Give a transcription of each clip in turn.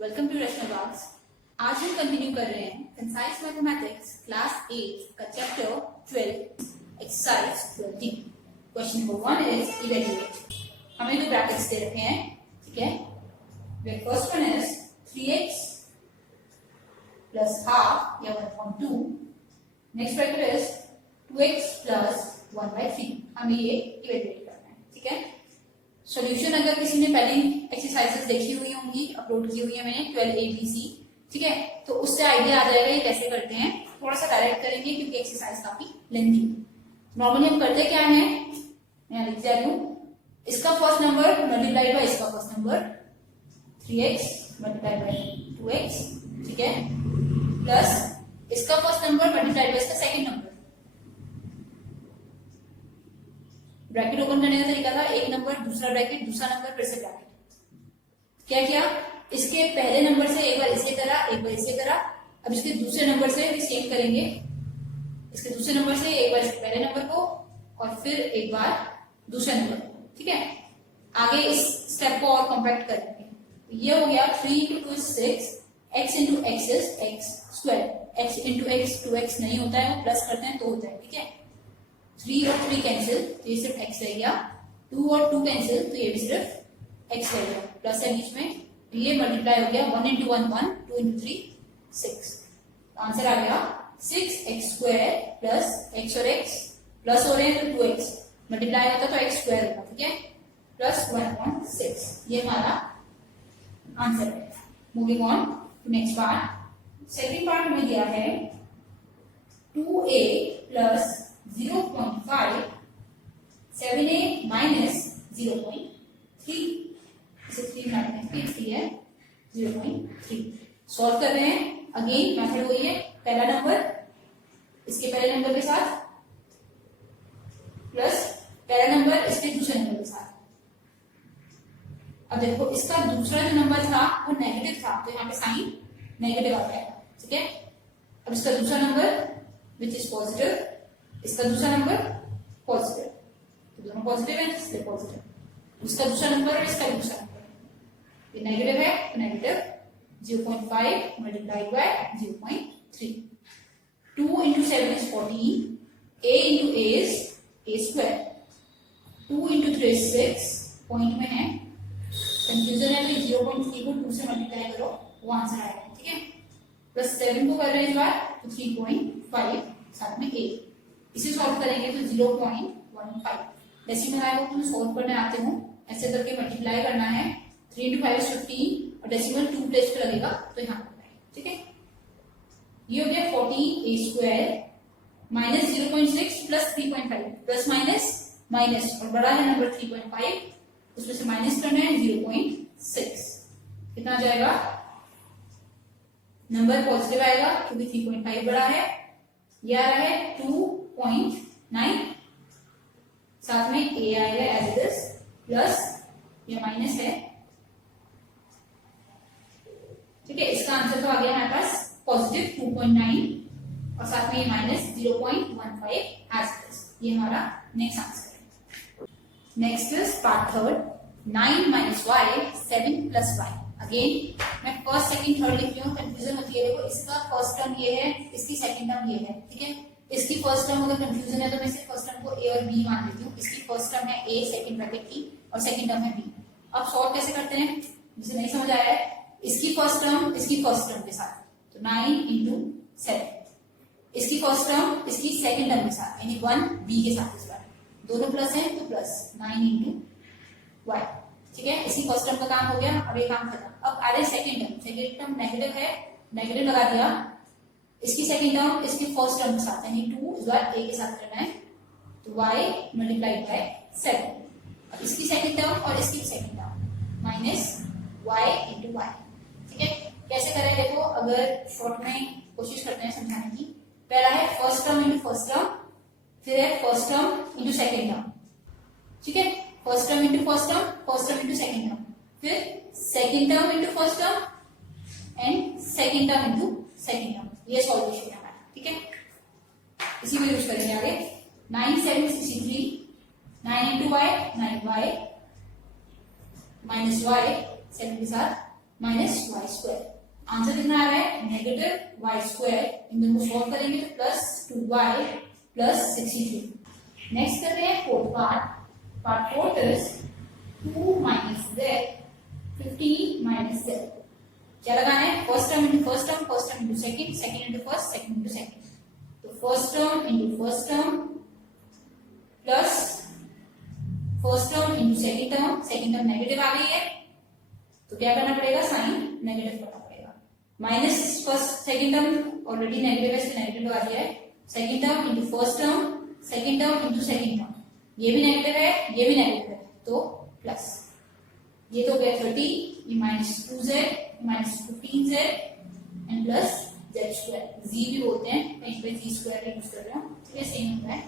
Welcome to रचना बाग्स। आज हम continue कर रहे हैं कंसाइज मैथमेटिक्स क्लास 8 का chapter 12 exercise 20। Question number 1 is evaluate. हमें दो ब्रैकेट्स दे रखे हैं, ठीक है। First one is 3x plus half या 1.2। Next bracket is 2x plus 1/3। हमें ये इवैल्यूएट करना है, ठीक है। सॉल्यूशन अगर किसी ने पहले एक्सरसाइजेस देखी हुई होंगी, अपलोड की हुई है मैंने 12ABC, ठीक है, तो उससे आइडिया आ जाएगा ये कैसे करते हैं। थोड़ा सा डायरेक्ट करेंगे क्योंकि एक्सरसाइज काफी लेंथी है। नॉर्मली हम करते क्या है, मैं लिख जा रही हूँ, इसका फर्स्ट नंबर मल्टीप्लाई बाय इसका first number 3x multiply by 2x, ठीक है, प्लस इसका फर्स्ट नंबर मल्टीप्लाई बाय इसका सेकंड नंबर। ब्रैकेट ओपन करने का तरीका था एक नंबर, दूसरा ब्रैकेट, दूसरा नंबर, फिर से ब्रैकेट। क्या किया, इसके पहले नंबर से एक बार इसे करा, एक बार इसे करा। अब इसके दूसरे नंबर से भी सेम करेंगे, इसके दूसरे नंबर से एक बार इसके पहले नंबर को और फिर एक बार दूसरे नंबर को, ठीक है। आगे इस स्टेप को और कॉम्पैक्ट करेंगे। ये हो गया 3 × 2 is 6, x × x is x square. x × x 2x नहीं होता है, वो प्लस करते हैं तो होता है, ठीक है। 3 और 3 कैंसिल तो ये सिर्फ x रह गया, 2 और 2 कैंसिल तो ये भी सिर्फ x रह गया, प्लस है बीच में, तो ये मल्टीप्लाई हो गया 1 × 1 1, 2 × 3 6। आंसर आ गया 6x स्क्वायर प्लस x और x प्लस हो रहे हैं तो 2x मल्टीप्लाई होता तो x स्क्वायर होगा, ठीक है, प्लस 1/6। ये हमारा आंसर है। Moving on to next part. Second part में दिया है 2a प्लस 0.5 7a माइनस 0.3, इसे 3 है 0.3। सॉल्व कर रहे हैं। अगेन मेथड वही है, पहला नंबर इसके पहले नंबर के साथ प्लस पहला नंबर इसके दूसरे नंबर के साथ। अब देखो इसका दूसरा जो नंबर था वो नेगेटिव था, तो यहाँ पे साइन नेगेटिव आ जाएगा, ठीक है। अब इसका दूसरा नंबर विच इज पॉजिटिव, इसका दूसरा नंबर पॉजिटिव, तो दोनों पॉजिटिव है इसलिए पॉजिटिव। इसका दूसरा नंबर और इसका दूसरा नंबर ये नेगेटिव है तो negative 0.5 multiplied by 0.3। 2 × 7 is 14, a × a is a square, 2 × 3 is 6। Point में है, कंफ्यूजन है तो 0.3 को 2 से मल्टीप्लाई करो, वो आंसर आएगा, ठीक है। प्लस 7 को कर रहे हैं इस बार तो 3.5 साथ में 8। इसे सॉल्व करेंगे तो 0.15। डेसिमल आएगा तो सॉल्व करने आते हो, ऐसे करके मल्टीप्लाई करना है। 3 × 5 is 15 और डेसिमल 2 प्लेस पे लगेगा तो यहाँ पर, ठीक है। ये हो गया 14a square minus 0.6 plus 3.5, plus minus minus, और बड़ा है नंबर 3.5, उसमें से माइनस करना है 0.6। कितना आ जाएगा, नंबर पॉजिटिव आएगा क्योंकि 3.5 बड़ा है। ये आ रहा है 2.9, साथ में a आएगा एज इट इज, प्लस ये माइनस है, ठीक है। इसका आंसर तो आ गया हमारे पास पॉजिटिव 2.9 और साथ में ये माइनस 0.15 एज इट इज। ये हमारा नेक्स्ट आंसर है। Next is part third. 9 - y 7 + y। Again मैं फर्स्ट सेकंड थर्ड लिख रही हूँ, कंफ्यूजन होती है। देखो इसका फर्स्ट टर्म ये है, इसकी सेकंड टर्म ये है, ठीक है। इसकी फर्स्ट टर्म अगर कंफ्यूजन है तो मैं सिर्फ फर्स्ट टर्म को a और b मान लेती हूँ। इसकी फर्स्ट टर्म है a सेकंड ब्रैकेट की और सेकंड टर्म है b। अब सॉल्व कैसे करते हैं, जिसे नहीं समझ आया है, इसकी फर्स्ट टर्म इसकी फर्स्ट टर्म के साथ, तो 9 × 7, इसकी फर्स्ट टर्म इसकी सेकंड टर्म के साथ, यानी 1 b के साथ। इस बार दोनों प्लस है तो प्लस 9 × y, ठीक है। इसकी फर्स्ट टर्म का काम हो गया, अब ये काम खत्म। अब आ रहे second term, second term negative है, नेगेटिव लगा दिया। इसकी सेकंड टर्म इसकी फर्स्ट टर्म के साथ, यानी 2 इस बार a के साथ करना है, तो y मल्टीप्लाइड बाय 7। अब इसकी सेकंड टर्म और इसकी second term minus y × y, ठीक है। कैसे करें देखो, अगर शॉर्ट में कोशिश करते हैं समझाने की। पहला है फर्स्ट टर्म × फर्स्ट टर्म, फिर है फर्स्ट टर्म × सेकंड टर्म, ठीक है। First term × first term, first term × second term, फिर second term × first term and second term × second term. ये सॉल्यूशन है हमारा, ठीक है। इसी में यूज करेंगे आगे। 9 × 7 = 63, 9 × y 9y माइनस y 7 के साथ माइनस वाई स्क्वायर। आंसर कितना आ रहा है नेगेटिव वाई स्क्वायर। इन दोनों को सॉल्व करेंगे तो प्लस 2y प्लस 63। नेक्स्ट करते हैं fourth part. Part fourth is 2 minus z 15 minus z। क्या लगाना है first term into first term, first term into second, second into first, second into second. तो first term into first term plus first term into second term. Second term negative आ गई है तो क्या करना पड़ेगा साइन नेगेटिव करना पड़ेगा। Minus first second term already negative है इसलिए नेगेटिव लगा दिया है। Second term into first term, second term into second term, ये भी नेगेटिव है ये भी नेगेटिव है तो प्लस। ये तो गया 30, ये minus 2z minus 15z and plus z square. z भी बोलते हैं कहीं पे z स्क्वायर यूज कर रहे हो ठीक है, सेम होता है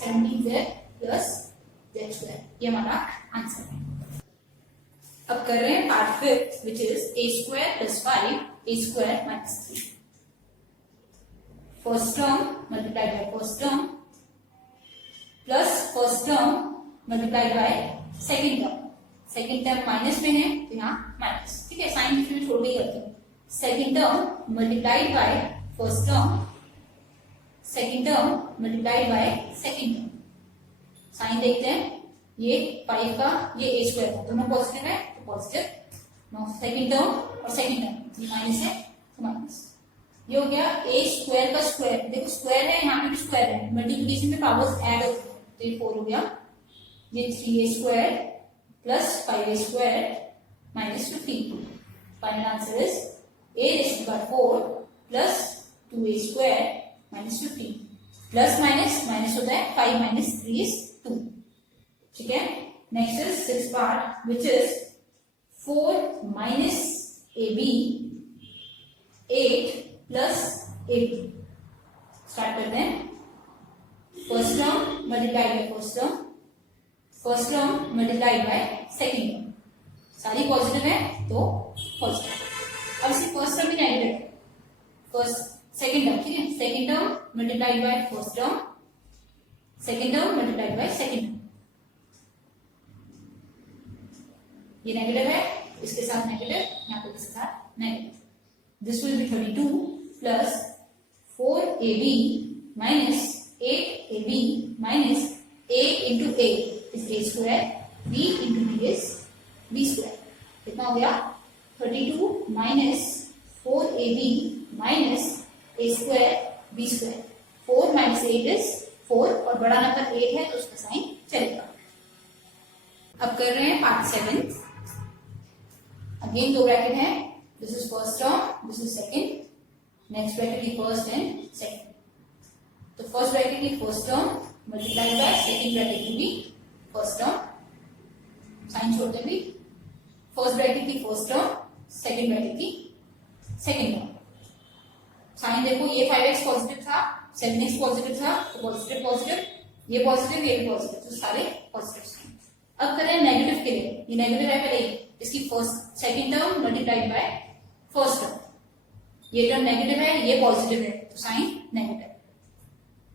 17z प्लस z स्क्वायर। ये हमारा आंसर है। अब कर रहे हैं part fifth which is a square plus 5 a square minus 3। First term multiplied by first term plus first term multiplied by second term. Second term minus में है तो यहाँ माइनस ठीक है, साइन में छोड़ के करते हैं। Second term multiplied by first term, second term multiplied by second term. Sign देखते हैं ये 5 का ये a स्क्वायर का दोनों पॉजिटिव है तो पॉजिटिव। सेकंड टर्म और सेकंड टर्म ये माइनस है तो माइनस। ये हो गया a स्क्वायर का स्क्वायर। देखो स्क्वायर है यहाँ पे भी स्क्वायर है, मल्टीप्लिकेशन में पावर्स ऐड होते हैं तो ये 4 हो गया। ये 3a square plus 5a square minus 15। Final answer is a raised to power 4 plus 2a square minus 15। Plus minus minus होता है 5 माइनस 3 इज 2 ठीक है। Next is sixth part which is 4 minus ab 8 plus 8। Start करते हैं। First term multiplied by first term, first term multiplied by second term. सारी positive है तो positive. अब इसी फर्स्ट टर्म भी नेगेटिव है, फर्स्ट सेकंड टर्म ठीक है। Second term multiplied by first term, second term multiplied by second term. ये नेगेटिव है इसके साथ नेगेटिव, यहाँ पे इसके साथ negative. This will B 32 plus 4ab minus 8ab minus a into a is a square, b into b is b square। कितना हो गया 32 minus 4ab minus a square b square. 4 minus 8 is 4 और बड़ा number 8 है तो उसका sign चलेगा। अब कर रहे हैं पार्ट 7। अगेन दो ब्रैकेट है, this is first term this is second. Next bracket की फर्स्ट एंड सेकंड। तो फर्स्ट ब्रैकेट की first term multiplied by second bracket की भी फर्स्ट टर्म, साइन छोड़ते भी। फर्स्ट ब्रैकेट की फर्स्ट टर्म सेकंड ब्रैकेट की सेकंड टर्म। साइन देखो ये 5x पॉजिटिव था, 7x पॉजिटिव था तो पॉजिटिव पॉजिटिव, ये पॉजिटिव ये भी पॉजिटिव तो सारे पॉजिटिव साइन। अब करें नेगेटिव के लिए। ये नेगेटिव है पहले इसकी first second term multiplied by first term. ये टर्म नेगेटिव है ये पॉजिटिव है तो साइन नेगेटिव।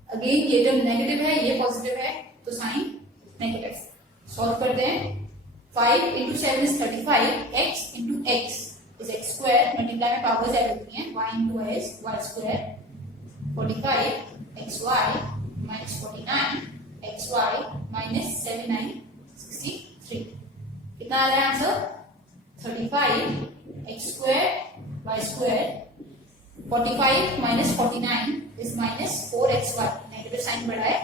अगेन ये टर्म नेगेटिव है ये पॉजिटिव है तो साइन नेगेटिव। सॉल्व करते हैं। 5 into 7 is 35, x into x is x square, multiply में पावर्स ऐड होती हैं, y into y is y square, 45 xy minus 49 xy minus 79 63। कितना आ रहा है answer 35 x square y square 45 minus 49 is minus 4xy, negative sign बढ़ा है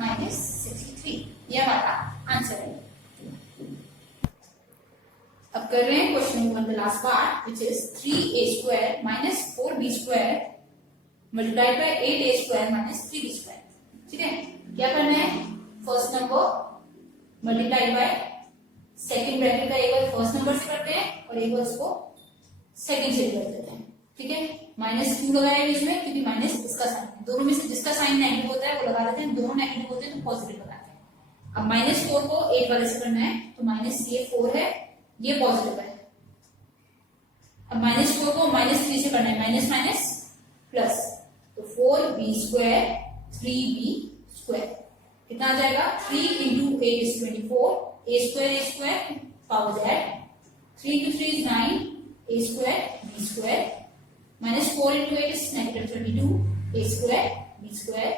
minus 63। ये हमारा आंसर है। अब कर रहे हैं question number the last part which is 3a square minus 4b square multiplied by 8a square minus 3b square. ठीक है, क्या करना है first number multiplied by second bracket का एक बार फर्स्ट नंबर से करते हैं और एक बार उसको सेकंड से कर देते हैं। ठीक है, माइनस क्यों लगाया बीच में क्योंकि माइनस इसका साइन है, दोनों में से जिसका साइन नेगेटिव होता है वो लगा देते हैं, दोनों नेगेटिव होते हैं तो पॉजिटिव लगाते हैं। अब माइनस 4 को 8 वाले से करना है तो माइनस ये 4 है ये पॉजिटिव है। अब माइनस 4 को माइनस 3 से करना है, माइनस माइनस प्लस, तो 4b स्क्वायर 3b स्क्वायर कितना आ जाएगा 3 into 8 is 24, a square powers add 3 into 3 is 9 a square b square minus 4 into 8 is negative 32 a square b square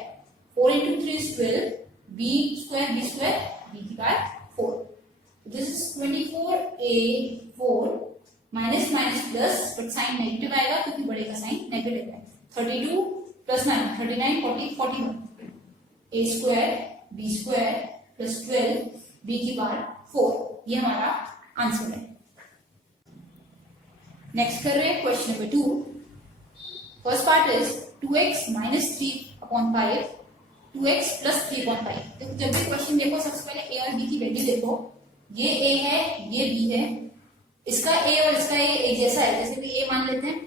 4 into 3 is 12 b square b की power 4. This is 24a4 minus minus plus but sign negative आएगा क्योंकि बड़े का sign negative है. 32 plus 9 39 40 41 a square b square plus 12 b की power 4. ये हमारा answer है. नेक्स्ट कर रहे हैं question number 2. First part is 2x minus 3/5 2x plus 3/5. तो जब भी क्वेश्चन देखो सबसे पहले a और b की वैल्यू देखो. ये a है ये b है. इसका a और इसका a एक जैसा है. जैसे कि a मान लेते हैं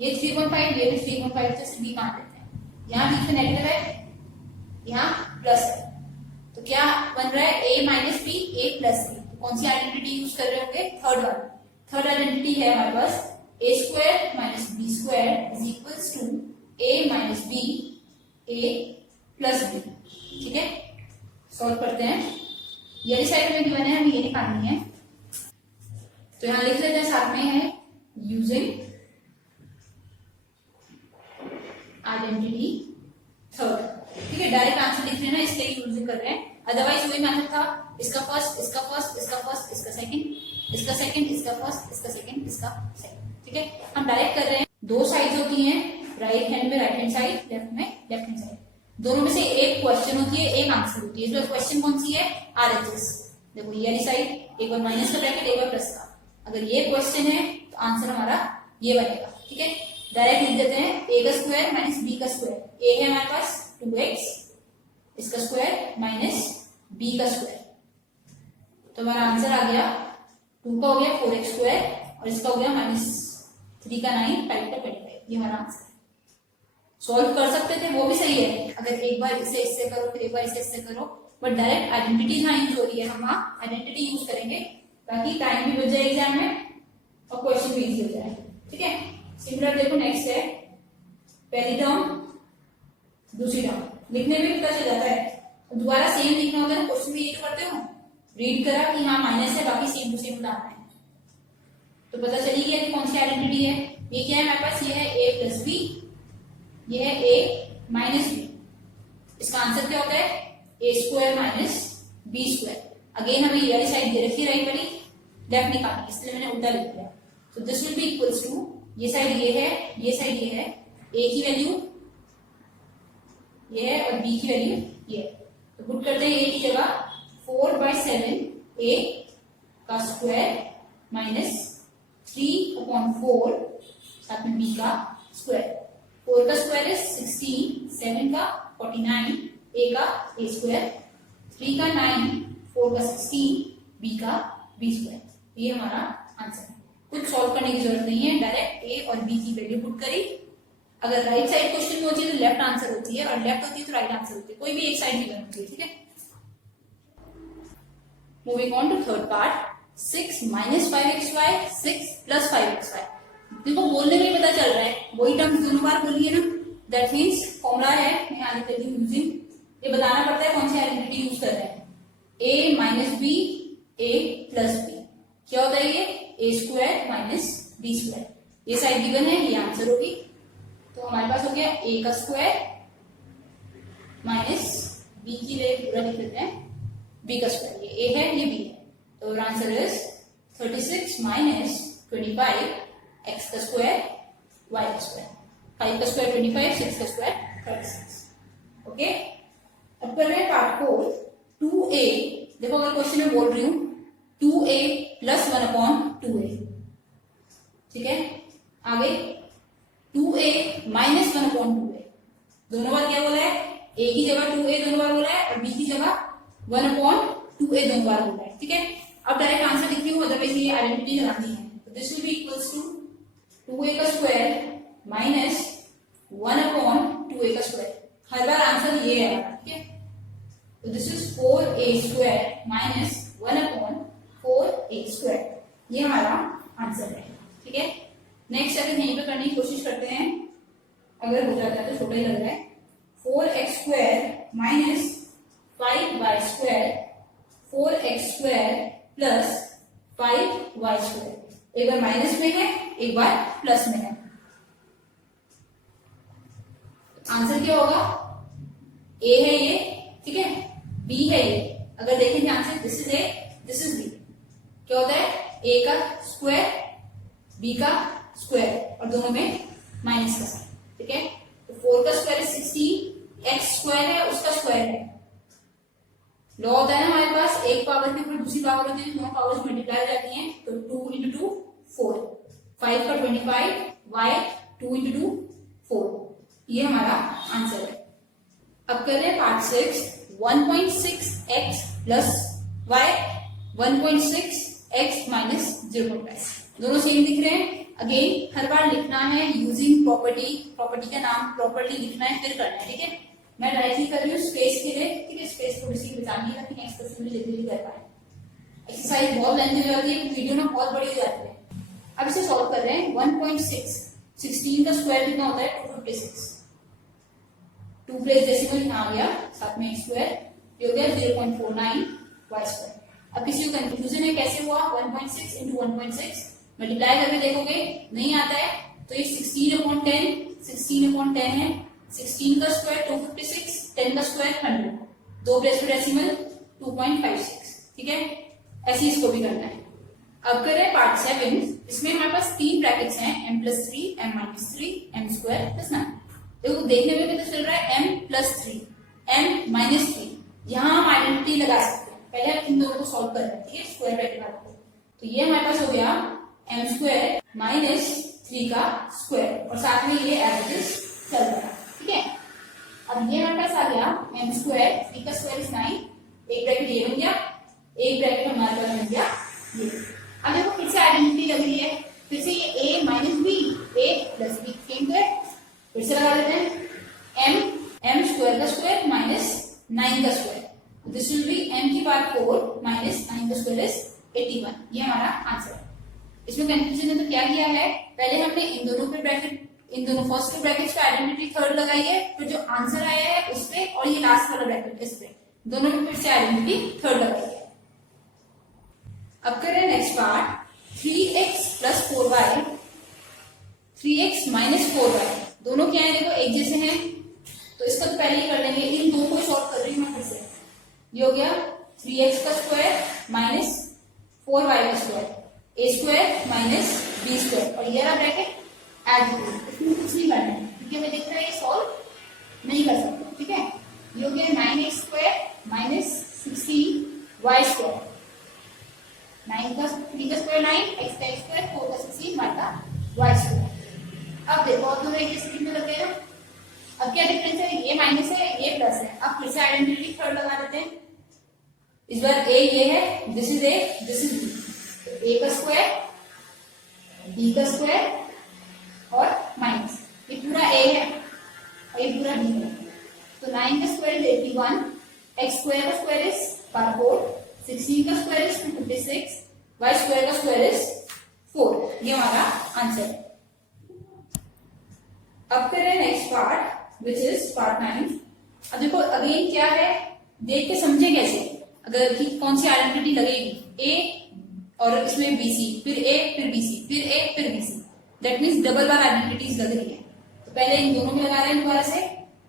ये 3.5 ये भी 3.5 जैसे b मान लेते हैं. यहाँ बीच में नेगेटिव है यहाँ प्लस है. तो क्या बन रहा है a minus b a plus b. कौन सी आइडेंटिटी यूज कर रहे होंगे? थर्ड वाली. थर्ड आइडेंटिटी है हमारे पास a square minus b square is equals to a minus b a plus b. ठीक है, सॉल्व करते हैं. ये साइड में गिवन है, हमें ये निकालनी है. तो यहां लिख लेते हैं साथ में है यूजिंग आइडेंटिटी थर्ड. ठीक है, डायरेक्ट आंसर लिख लेना इसलिए यूज कर रहे हैं. अदरवाइज वही मेथड था इसका फर्स्ट इसका फर्स्ट इसका फर्स्ट इसका सेकंड इसका सेकंड इसका फर्स्ट इसका सेकंड इसका सेकंड. ठीक है, हम डायरेक्ट कर रहे हैं. दो साइड्स होती हैं, राइट हैंड में राइट हैंड साइड, लेफ्ट में लेफ्ट हैंड साइड. दोनों में से एक क्वेश्चन होती है एक आंसर होती है. जो क्वेश्चन कौन सी है? आरएचएस. देखो ये वाली साइड एक बार माइनस का ब्रैकेट एक बार प्लस का. अगर ये क्वेश्चन है तो आंसर हमारा ये बनेगा. ठीक है, डायरेक्ट लिख देते हैं a का स्क्वायर माइनस b का स्क्वायर. a है हमारे पास 2x इसका स्क्वायर माइनस b का स्क्वायर. तो हमारा आंसर आ गया 2 का हो गया 4x स्क्वायर और इसका हो गया माइनस 3 का 9 5 का 25. ये हमारा आंसर है. सॉल्व कर सकते थे, वो भी सही है. अगर एक बार इसे इससे करो फिर एक बार इसे इससे करो, बट डायरेक्ट आइडेंटिटी जहां यूज हो रही है हम वहां आइडेंटिटी यूज करेंगे ताकि टाइम भी बच जाए एग्जाम में और क्वेश्चन भी इजी हो जाए. ठीक है, सिमिलर देखो नेक्स्ट है पहली टर्म दूसरी टर्म. लिखने में पता चल जाता है. दोबारा सेम लिखना होगा ना, क्वेश्चन में ये करते हो रीड करा कि हाँ माइनस है बाकी सेम टू सेम डालना है तो पता चली गया कि कौन सी आइडेंटिटी है. ये क्या है हमारे पास? ये है a प्लस बी, ये है a माइनस बी. इसका आंसर क्या होता है? a square minus b square. Again हमें ये वाली साइड दे रखी है राइट वाली, लेफ्ट निकालनी, इसलिए मैंने उल्टा लिख दिया. तो this will be equals to ये साइड ये है ये साइड ये है. a की वैल्यू ये है और b की वैल्यू ये है. तो पुट करते हैं a की जगह 4/7 a का स्क्वायर माइनस 3/4 साथ में b का स्क्वायर. 4 का स्क्वायर है 16, 7 का 49, a का a स्क्वायर, 3 का 9, 4 का 16, b का b स्क्वायर. ये हमारा आंसर है. कुछ सॉल्व करने की जरूरत नहीं है, डायरेक्ट a और b की वैल्यू पुट करी. अगर राइट साइड क्वेश्चन में होती है तो लेफ्ट आंसर होती है और लेफ्ट होती है तो राइट आंसर होती है. कोई भी एक साइड नहीं होती है. ठीक है, moving on to third part. 6 minus 5xy 6 plus 5xy. देखो बोलने में पता चल रहा है, वही टर्म दोनों बार बोलिए ना. दैट मीन्स फॉर्मूला है, मैं यहाँ लिख देती हूँ यूजिंग. ये बताना पड़ता है कौन सी आइडेंटिटी यूज कर रहे हैं. a minus b a plus b. क्या होता है ये? a square minus b square. ये साइड गिवन है, ये आंसर होगी. तो हमारे पास हो गया a का स्क्वायर माइनस b की वैल्यू पूरा लिख लेते हैं b का स्क्वायर. ये a है ये b है. तो आंसर इज 36 माइनस 25 x का स्क्वायर y का स्क्वायर. 5 का स्क्वायर 25, 6 का स्क्वायर 36. ओके, अब कर रहे हैं पार्ट 4. 2a. देखो अगर क्वेश्चन में बोल रही हूं 2a प्लस 1/2a. ठीक है, आगे 2a माइनस 1/2a. दोनों बार क्या बोला है? a की जगह 2a दोनों बार बोला है और b की जगह 1/2a दोनों बार बोला है. ठीक है, अब डायरेक्ट आंसर लिख रही हूँ, अदरवाइज ये आइडेंटिटी लगानी है. तो this will be equals to 2a का स्क्वायर माइनस 1/2a का स्क्वायर. हर बार आंसर ये है. ठीक है, तो this is 4a square minus 1/4a square. ये हमारा आंसर है. ठीक है, नेक्स्ट अगर यहीं पे करने की कोशिश करते हैं, अगर हो जाता है तो छोटा ही लग रहा है. 4x square minus 5y square 4x square plus 5y square. एक बार माइनस में है एक बार प्लस में है। आंसर क्या होगा, ए है ये, ठीक है, बी है ये। अगर देखें ध्यान से, this is a, this is b, क्या होता है, ए का स्क्वायर बी का स्क्वायर और दोनों में माइनस का साइन, ठीक है। तो 4 का स्क्वायर है 16, एक्स स्क्वायर है उसका स्क्वायर है। लॉ होता है ना हमारे पास, एक पावर के ऊपर दूसरी पावर होती है, दोनों पावर्स मल्टीप्लाई जाती हैं, तो 2 into 2 4, 5 का 25, y 2 into 2 4, ये हमारा आंसर है। अब कर रहे हैं part 6, 1.6x plus y 1.6x minus 0.5, दोनों सेम दिख रहे हैं। अगेन हर बार लिखना है यूजिंग प्रॉपर्टी, प्रॉपर्टी का नाम प्रॉपर्टी लिखना है फिर करना है, ठीक है। मैं डायरेक्टली कर रही हूँ स्पेस के लिए, ठीक है, स्पेस थोड़ी सी बचानी है ताकि नेक्स्ट क्वेश्चन में जल्दी कर पाए। एक्सरसाइज बहुत लेंथी हो जाती है, वीडियो ना बहुत बड़ी हो जाती है। अब इसे सॉल्व कर रहे हैं। 1.6, 16 का स्क्वायर कितना होता है, 256, 2 प्लेस डेसिमल यहाँ आ गया, साथ में स्क्वायर, ये हो गया 0.49 वाई स्क्वायर। अब किसी को कंफ्यूजन है कैसे हुआ, 1.6 into 1.6 मल्टीप्लाई करके देखोगे नहीं आता है, तो ये 16/10, 16/10 है, 16 का स्क्वायर 256, 10 का स्क्वायर 100, 2 प्लेस पे डेसिमल 2.56, ठीक है। ऐसे इसको भी करना है। अब करें पार्ट 7, इसमें हमारे पास 3 ब्रैकेट्स हैं, m+3, m-3, m² + 9। देखो देखने में पता चल रहा है m+3, m-3, यहाँ हम आइडेंटिटी लगा सकते हैं। पहले हम इन दोनों को सॉल्व कर रहे हैं, ठीक है, स्क्वायर ब्रैकेट वाले को। तो ये हमारे पास हो गया m² - 3 का स्क्वायर और साथ में ये एज इट इज चल रहा है, ठीक है। अब ये हमारे पास आ गया m², 3 का स्क्वायर इज 9, एक ब्रैकेट ये बन गया, एक ब्रैकेट हमारे पास बन गया ये। अब देखो फिर से आइडेंटिटी लग रही है, फिर से ये a - b, a + b same है, फिर से लगा लेते हैं m² का स्क्वायर माइनस 9 का square, this will B m⁴ minus 9 का स्क्वायर इज 81, ये हमारा आंसर है। इसमें कंफ्यूजन है तो क्या किया है, पहले हमने इन दोनों पे ब्रैकेट, इन दोनों फर्स्ट के ब्रैकेट्स पे आइडेंटिटी थर्ड लगाई है, फिर जो आंसर आया है उस पे और ये लास्ट वाला ब्रैकेट इस पे, दोनों पे फिर से आइडेंटिटी थर्ड लगाई है। अब कर रहे हैं next part, 3x + 4y, 3x - 4y, दोनों क्या है देखो एक जैसे हैं, तो इसको तो पहले ही कर लेंगे। इन दो को सॉल्व कर रही हूँ मैं फिर से। ये हो गया 3x का स्क्वायर माइनस 4y का स्क्वायर, a² - b², और ये रहा ब्रैकेट एज इट इज, इसमें कुछ नहीं करना है क्योंकि हमें दिख रहा है ये सॉल्व नहीं कर सकते, ठीक है। ये हो गया 9x² - 16y², 9 का 3 का स्क्वायर 9, x का स्क्वायर 4 का 16, y का y²। अब देखो अब दोनों एक जैसे कितने लग गए ना। अब क्या डिफरेंस है, ये माइनस है ये प्लस है। अब फिर से आइडेंटिटी थर्ड लगा देते हैं। इस बार a ये है, this is a, this is b, तो a का स्क्वायर b का स्क्वायर और माइनस, ये पूरा a है और ये पूरा b है, तो 9 का स्क्वायर इज 81, x² का स्क्वायर इज 4, 16 का स्क्वायर इज 256, y² का स्क्वायर इज 4, ये हमारा आंसर है। अब करें next part which is part 9। अब देखो अगेन क्या है, देख के समझे कैसे, अगर कि कौन सी आइडेंटिटी लगेगी, a और इसमें bc, फिर a फिर bc, फिर a फिर bc, that means double bar identities लग रही है। तो पहले इन दोनों में लगा रहे हैं दोबारा से,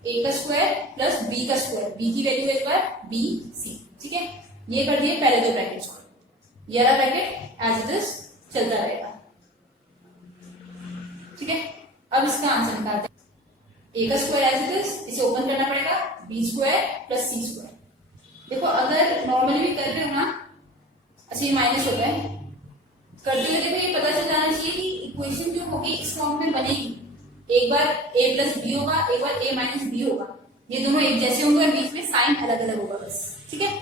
a का स्क्वायर प्लस b का स्क्वायर, b की वैल्यू है इस बार bc, ठीक है। ये कर दिए पहले दो ब्रैकेट्स को, ये वाला ब्रैकेट एज इट इज चलता रहेगा, ठीक है। अब इसका आंसर निकालते हैं, a का स्क्वायर एज इट इज, इसे ओपन करना पड़ेगा, b² + c²। देखो अगर नॉर्मली भी कर रहे हो ना, अच्छा ये माइनस होता है, करते हुए देखो ये पता चल जाना चाहिए कि इक्वेशन जो होगी इस फॉर्म में बनेगी, एक बार a + b होगा, एक बार a - b होगा, ये दोनों एक जैसे होंगे और बीच में साइन अलग अलग होगा बस, ठीक है।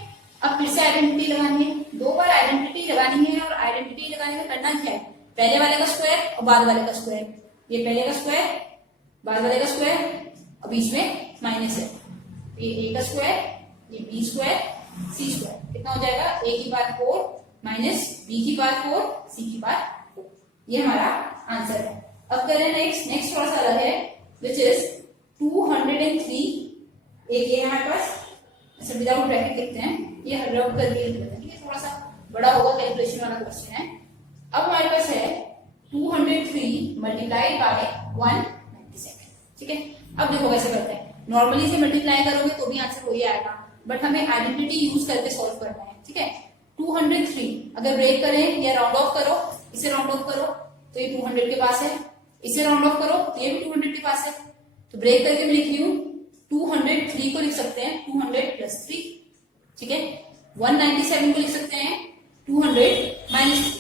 अब फिर से आइडेंटिटी लगानी है, दो बार आइडेंटिटी लगानी है, और आइडेंटिटी लगाने में करना क्या है, पहले वाले का स्क्वायर और बाद वाले का स्क्वायर, ये पहले का स्क्वायर बाद वाले का स्क्वायर और बीच में माइनस है, ये a का स्क्वायर, ये b² c², कितना हो जाएगा, a⁴ माइनस b⁴ c⁴, ये हमारा आंसर है। अब करें नेक्स्ट थोड़ा सा अलग है, विच इज 203, एक ये हमारे पास, अच्छा विदाउट ब्रैकेट लिखते हैं, ये रब करके लिख लेते हैं, ठीक है, थोड़ा सा बड़ा होगा, कैलकुलेशन वाला क्वेश्चन है। अब हमारे पास है 200 203 मल्टीप्लाइड बाय 197। ठीक है, अब देखो कैसे करते हैं। नॉर्मली से मल्टीप्लाई करोगे तो भी आंसर वही आएगा, बट हमें आइडेंटिटी यूज करके सॉल्व करना है। ठीक है, 203 अगर ब्रेक करें या राउंड ऑफ करो, इसे राउंड ऑफ करो तो ये 200 के पास है, इसे राउंड ऑफ करो तो ये भी 200 के पास है। तो ब्रेक करके मैं लिख रही हूँ 203 को लिख सकते हैं 200 प्लस 3। ठीक है, 197 को लिख सकते हैं 200 माइनस 3।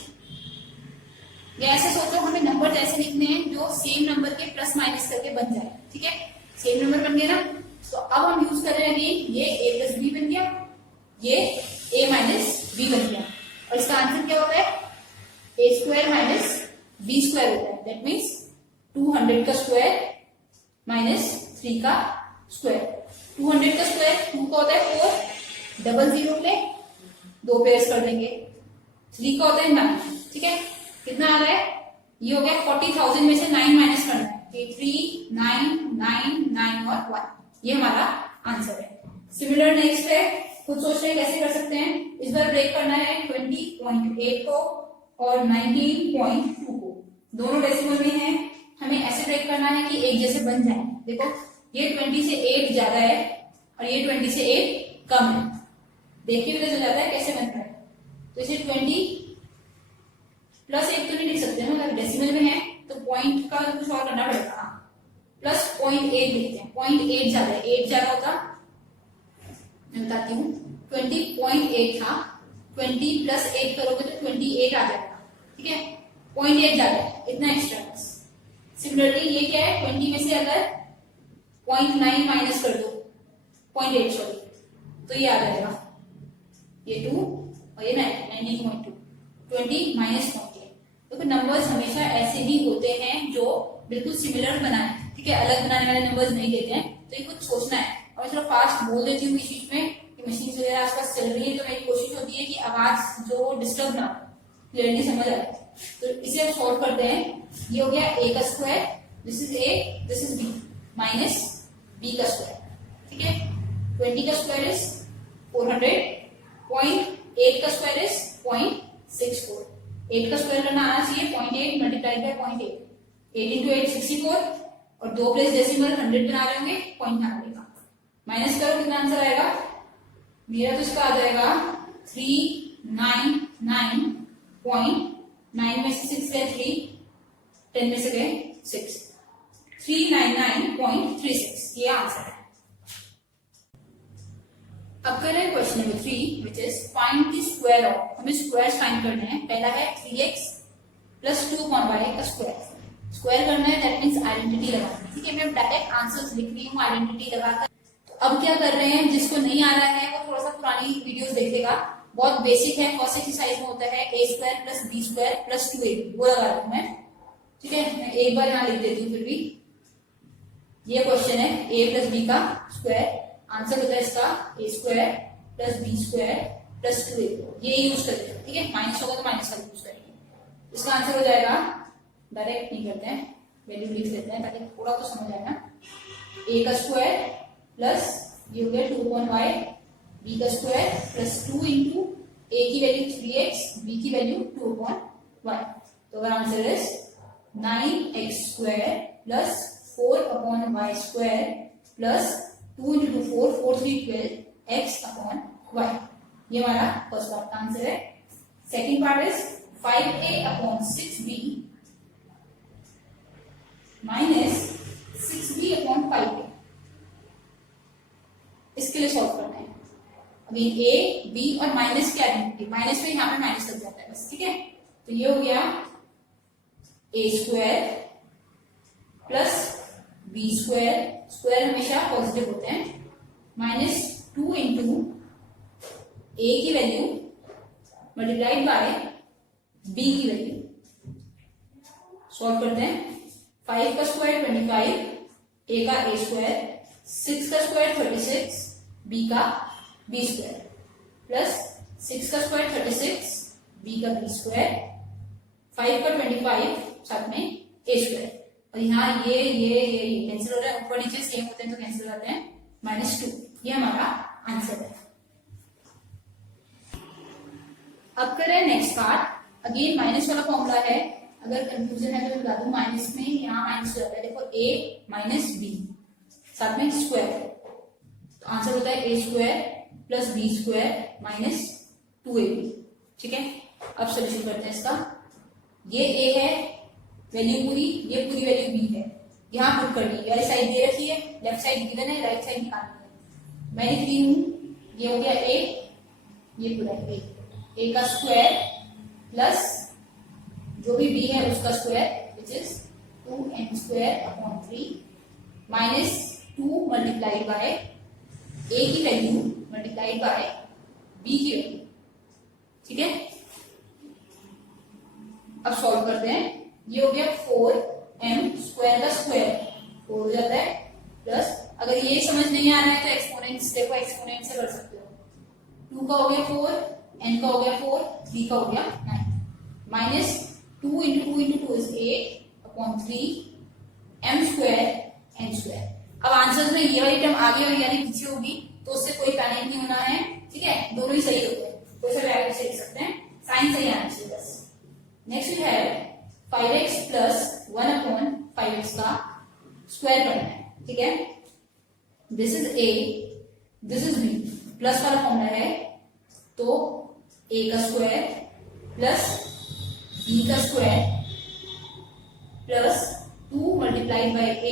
या ऐसे सोचो, हमें नंबर ऐसे लिखने हैं जो सेम नंबर के प्लस माइनस करके बन जाए। ठीक है, सेम नंबर बन गया ना, तो अब हम यूज कर रहे हैं अगेन, ये a प्लस बी बन गया, ये a माइनस बी बन गया, और इसका आंसर क्या होता है a square minus b square होता है। दैट मीन्स 200 का स्क्वायर माइनस 3 का स्क्वायर। 200 का स्क्वायर 2 का होता है 4, डबल जीरो ले 2 पेयर्स कर देंगे, 3 का होता है 9। ठीक है, कितना आ रहा है, ये हो गया 40,000 में से 9 माइनस करना है, 3 9 9 9 और 1, ये हमारा आंसर है। सिमिलर नेक्स्ट है, खुद सोच रहे कैसे कर सकते हैं। इस बार ब्रेक करना है 20.8 को और 19.2 को, दोनों डेसिमल में है, हमें ऐसे ब्रेक करना है कि एक जैसे बन जाए। देखो ये 20 से 8 ज्यादा है और ये 20 से 8 कम है, देखिए पता चल जाता है कैसे बनता है। तो इसे 20 प्लस 1 तो नहीं लिख सकते ना, अगर डेसिमल में है तो पॉइंट का कुछ और करना पड़ेगा, प्लस 0.8 लिखते हैं, 0.8 ज्यादा है, 8 ज्यादा होता, मैं बताती हूँ, 20.8 था, 20 प्लस 8 करोगे तो 28 आ जाएगा। ठीक है, 0.8 ज्यादा है, इतना एक्स्ट्रा बस। सिमिलरली ये क्या है, 20 में से अगर 0.9 माइनस कर दो, 0.8 सॉरी, तो ये आ जाएगा, ये 2 और ये 19.2, 20 माइनस 0.8। तो नंबर्स हमेशा ऐसे ही होते हैं जो बिल्कुल सिमिलर बनाए। ठीक है, अलग बनाने वाले नंबर्स नहीं देते हैं, तो ये कुछ सोचना है। और थोड़ा फास्ट बोल देती हूँ इस चीज में कि मशीन वगैरह आसपास चल रही है, तो मेरी कोशिश होती है कि आवाज जो डिस्टर्ब ना हो, क्लियरली समझ आए। तो इसे हम सॉल्व करते हैं। ये हो गया a का square, this is a, this is b, minus b का स्क्वायर। ठीक है, 20 का स्क्वायर इज 400, 0.8 का स्क्वायर इज 0.64। 8 का स्क्वायर करना आना चाहिए, 0.8 मल्टीप्लाई बाय 0.8, 8 इंटू 8 64, और 2 प्लेस डेसिमल 100 बना रहे होंगे, पॉइंट आना पड़ेगा। माइनस करो, कितना आंसर आएगा, मेरा तो इसका आ जाएगा 399.9 में से 6 गए 3, 10 में से गए 6, 399.36, ये आंसर है। अब कर रहे हैं question number 3, which is find the square of, हमें स्क्वायर्स फाइंड करने हैं। पहला है 3x प्लस 2y का स्क्वायर, स्क्वायर करना है, दैट मींस आइडेंटिटी लगाना है। ठीक है, मैं डायरेक्ट आंसर्स लिख रही हूँ आइडेंटिटी लगाकर। तो अब क्या कर रहे हैं, जिसको नहीं आ रहा है वो थोड़ा सा पुरानी वीडियोस देखेगा, बहुत बेसिक है। फर्स्ट एक्सरसाइज में होता है a square plus b square plus 2ab, वो लगा रहा हूँ मैं। ठीक है, मैं एक बार यहाँ लिख देती हूँ फिर भी। ये क्वेश्चन है a प्लस b का स्क्वायर, आंसर होता है इसका a square plus b square plus 2ab, ये यूज करते हैं। ठीक है, माइनस होगा तो माइनस का यूज करेंगे। इसका आंसर हो जाएगा, डायरेक्ट नहीं करते हैं, वैल्यू लिख देते हैं ताकि थोड़ा तो समझ आए ना। a का स्क्वायर प्लस ये हो गया 2y, b का स्क्वायर प्लस 2 इंटू a की वैल्यू 3x, b की वैल्यू 2y। तो अगर answer is 9x square plus 4/y square plus 2 into 4, 4 3 12 x/y, ये हमारा फर्स्ट पार्ट का आंसर है। Second part is 5a/6b minus 6b/5a, इसके लिए सॉल्व करना है। अभी a, b और माइनस की आइडेंटिटी, माइनस में यहाँ पे माइनस लग जाता है बस। ठीक है, तो ये हो गया a square plus b square, square हमेशा पॉजिटिव होते हैं, माइनस 2 इंटू a की वैल्यू मल्टीप्लाइड बाय b की वैल्यू। सॉल्व करते हैं। 5 का स्क्वायर 25, a का a स्क्वायर, 6 का स्क्वायर 36, b का b स्क्वायर, प्लस 6 का स्क्वायर 36, b का b स्क्वायर, 5 का 25, साथ में a स्क्वायर। और यहाँ ये कैंसिल हो रहा है, ऊपर नीचे सेम होते हैं तो कैंसिल हो जाते हैं, -2, ये हमारा आंसर है। अब करें नेक्स्ट पार्ट। अगेन माइनस वाला फॉर्मूला है, अगर कंफ्यूजन है तो बता दूं, माइनस में यहाँ माइनस हो जाता है, देखो a माइनस बी, साथ में स्क्वायर, तो आंसर होता है a square plus B square minus 2ab। ठीक है, अब सोल्यूशन करते हैं इसका। ये a है वैल्यू पूरी, ये पूरी वैल्यू b है, यहाँ पुट करनी है, वाली साइड दे रखी है, लेफ्ट साइड गिवन है, राइट साइड निकालनी है। मैं लिख रही हूँ, ये हो गया a, ये पूरा a का स्क्वायर प्लस जो भी b है उसका square which is 2n square upon 3 minus 2 multiplied by a की वैल्यू मल्टीप्लाइड बाय b की वैल्यू। ठीक है, अब सॉल्व करते हैं। ये हो गया 4m स्क्वायर का स्क्वायर 4 हो जाता है, प्लस अगर ये समझ नहीं आ रहा है तो एक्सपोनेंट्स देखो, एक्सपोनेंट से कर सकते हो। 2 का हो गया 4, n का हो गया 4, 3 का हो गया 9, minus 2 into 2 into 2 is 8 upon 3 m square n square। अब आंसर में ये वाली टर्म आगे और यानी पीछे होगी तो उससे कोई पैनिक नहीं होना है। ठीक है, दोनों ही सही होते हैं, कोई सा वैल्यू से लिख सकते हैं, साइन सही आना चाहिए बस। Next we have 5x plus 1 upon 5x का स्क्वायर करना है। ठीक है, this is a, this is b, plus वाला फॉर्मूला है तो a का स्क्वायर प्लस b का square plus 2 multiplied by a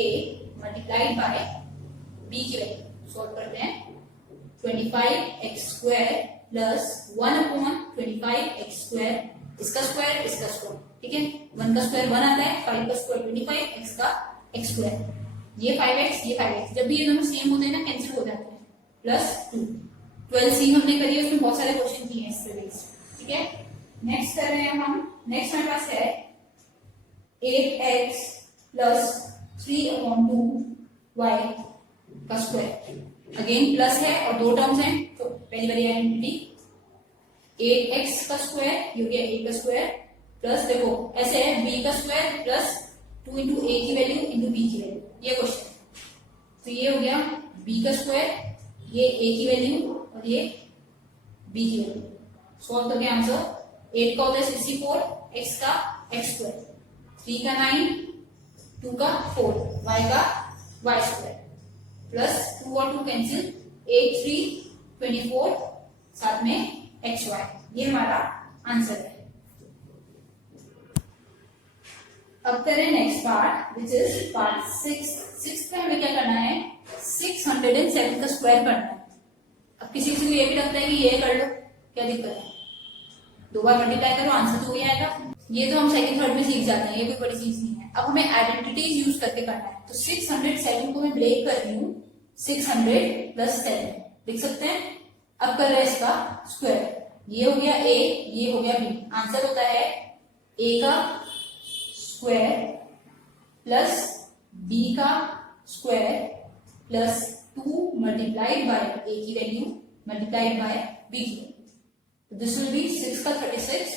multiplied by b की वैल्यू। सॉल्व करते हैं। 25x square plus 1 upon 25x square, इसका स्क्वायर इसका स्क्वायर। ठीक है, 1 का स्क्वायर 1 आता है, 5 का स्क्वायर 25, x का x स्क्वायर, ये 5x ये 5x, जब भी ये दोनों सेम होते हैं ना कैंसिल हो जाते हैं, प्लस 2। 12c हमने करी है, उसमें बहुत सारे क्वेश्चन किए हैं इससे बेस्ड। ठीक है, नेक्स्ट कर रहे हैं हम। नेक्स्ट हमारे पास है 8x प्लस 3 अपॉन 2y का स्क्वायर। अगेन प्लस है और दो टर्म्स हैं तो पहली वाली आइडेंटिटी 8x का स्क्वायर, ये हो गया a का स्क्वायर, प्लस देखो ऐसे है b का स्क्वायर प्लस 2 इंटू a की वैल्यू इंटू b की वैल्यू, ये क्वेश्चन। तो ये हो गया b का स्क्वायर, ये a की वैल्यू और ये b की वैल्यू। सॉल्व करके आंसर 8 का होता है 64, x का x स्क्वायर, 3 का 9, 2 का 4, y का y स्क्वायर, प्लस 2 और 2 कैंसिल, 8 3 24, साथ में xy। ये हमारा आंसर है। अब करें next part which is part 6 में हमें क्या करना है, 607 का स्क्वायर करना है। अब किसी किसी को ये भी लगता है कि ये कर लो, क्या दिक्कत है, 2 बार मल्टीप्लाई करो आंसर तो वही आएगा। ये तो हम सेकंड थर्ड में सीख जाते हैं, ये कोई बड़ी चीज नहीं है। अब हमें आइडेंटिटीज यूज करके करना है, तो 607 को मैं ब्रेक कर रही हूँ, 600 प्लस 7 लिख सकते हैं। अब कर रहे हैं इसका स्क्वायर, ये हो गया a, ये हो गया b। आंसर होता है a का स्क्वायर प्लस b का square plus 2 multiplied by a की वैल्यू मल्टीप्लाइड बाय b की वैल्यू। दिस विल बी 6 का 36,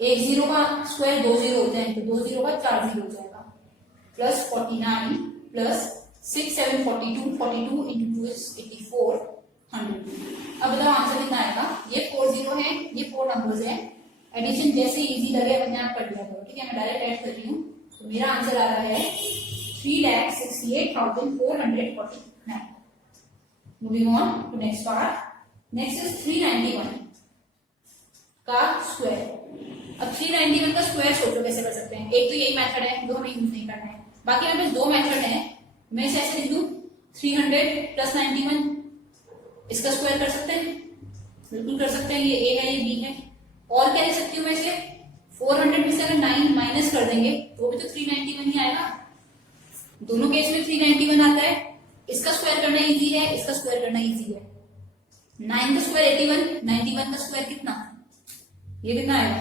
एक जीरो का स्क्वायर 2 जीरो होते हैं तो 2 जीरो का 4 जीरो हो जाएगा, प्लस 49 प्लस 6 7 42, 42 इंटू 2 इज 84, 100। अब बताओ आंसर कितना आएगा। ये 4 जीरो है, ये 4 नंबर्स हैं, एडिशन जैसे इजी लगे अपने आप कर लिया करो। ठीक है, मैं डायरेक्ट ऐड कर रही हूँ, तो मेरा आंसर आ रहा है 3,68,449। Moving on to next part. Next is 391 का स्क्वायर। अब 391 का स्क्वायर सोचो कैसे कर सकते हैं। एक तो यही मेथड है जो हमें यूज नहीं करना है, बाकी हमारे पास 2 मेथड है। मैं इसे ऐसे लिख दूं 300 प्लस 91, इसका स्क्वायर कर सकते हैं, बिल्कुल कर सकते हैं। ये a है, ये b है। और क्या लिख सकती हूँ मैं इसे, 400 में से अगर 9 माइनस कर देंगे तो भी तो 391 ही आएगा। दोनों केस में 391 आता है। इसका स्क्वायर करना इजी है, इसका स्क्वायर करना इजी है। 9 का स्क्वायर 81, 91 का स्क्वायर कितना, ये कितना आएगा।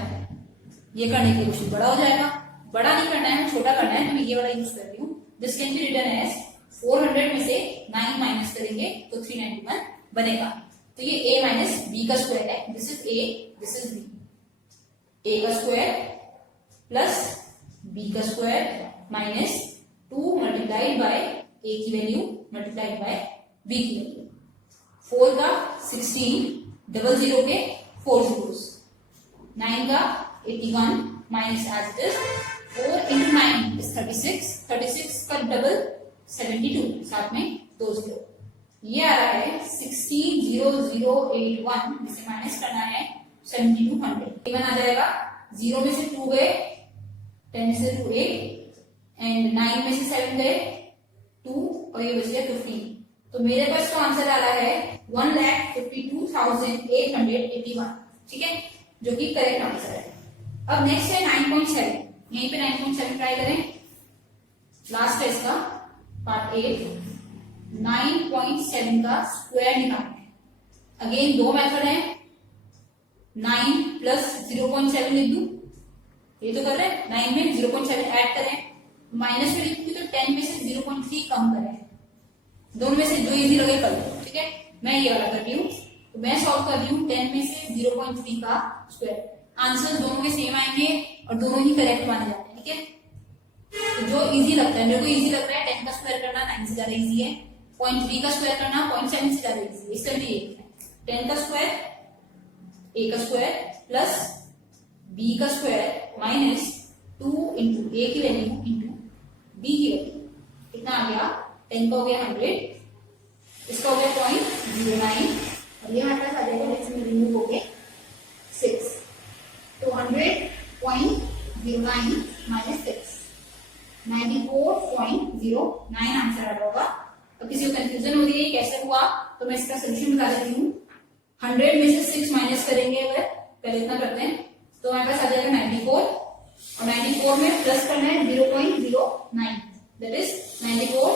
ये करने के लिए क्वेश्चन बड़ा हो जाएगा, बड़ा नहीं करना है, छोटा करना है, तो मैं ये वाला यूज कर रही हूँ। This can be written as 400 में से 9 माइनस करेंगे तो 391 बनेगा। तो ये a माइनस b का स्क्वायर है, this is a, this is b। a का स्क्वायर प्लस b का square minus 2 multiplied by a की वैल्यू मल्टीप्लाइड बाय b की वैल्यू। 4 का 16, डबल जीरो के 4 जीरोस, 9 का 81 minus as it is 4 into 9 is 36, 36 का डबल 72, साथ में 2 जीरो, ये आ रहा है 160081, जिसे माइनस करना है 7200, इवन आ जाएगा, 0 में से 2 गए, 10 में से 2 8, एंड 9 में से 7 गए 2, और ये बच गया 15। तो मेरे पास तो आंसर आ रहा है 1,52,881, ठीक है, जो कि करेक्ट आंसर है। अब नेक्स्ट है 9.7, यहीं पे 9.7 ट्राई करें, लास्ट है इसका पार्ट 8। 9.7 का स्क्वायर निकालना है। अगेन दो मेथड है, 9 प्लस 0.7 लिख दूं, ये तो कर रहे हैं, 9 में 0.7 ऐड करें, माइनस में लिखूंगी तो 10 में से 0.3 कम करें, दोनों में से जो इजी लगे कर लो, ठीक है। मैं ये वाला कर रही हूँ, तो मैं सॉल्व कर रही हूँ 10 में से 0.3 का स्क्वायर। आंसर दोनों के सेम आएंगे और दोनों ही करेक्ट माने जाते हैं, ठीक है। तो जो इजी लगता है, मेरे को इजी लग रहा है 10 का स्क्वायर करना 9 से ज्यादा इजी है, 0.3 का स्क्वायर करना 0.7 से ज्यादा इजी है, इसलिए मैंने ये लिखा है 10 का स्क्वायर a का स्क्वायर प्लस b का स्क्वायर माइनस 2 इंटू a की वैल्यू इंटू b की वैल्यू, कितना आ गया, 10 का हो गया 100, इसका हो गया 0.09, और ये हमारे पास आ जाएगा, नेक्स्ट में रिमूव हो गया 6, तो 100.09 माइनस 6, 94.09 आंसर आ होगा। तो किसी को कंफ्यूजन हो रही है कैसे हुआ, तो मैं इसका सोल्यूशन बता देती हूँ। 100 में से 6 माइनस करेंगे, अगर पहले इतना करते हैं, तो हमारे पास आ जाएगा 94, और 94 में प्लस करना है 0.09, दैट इज 94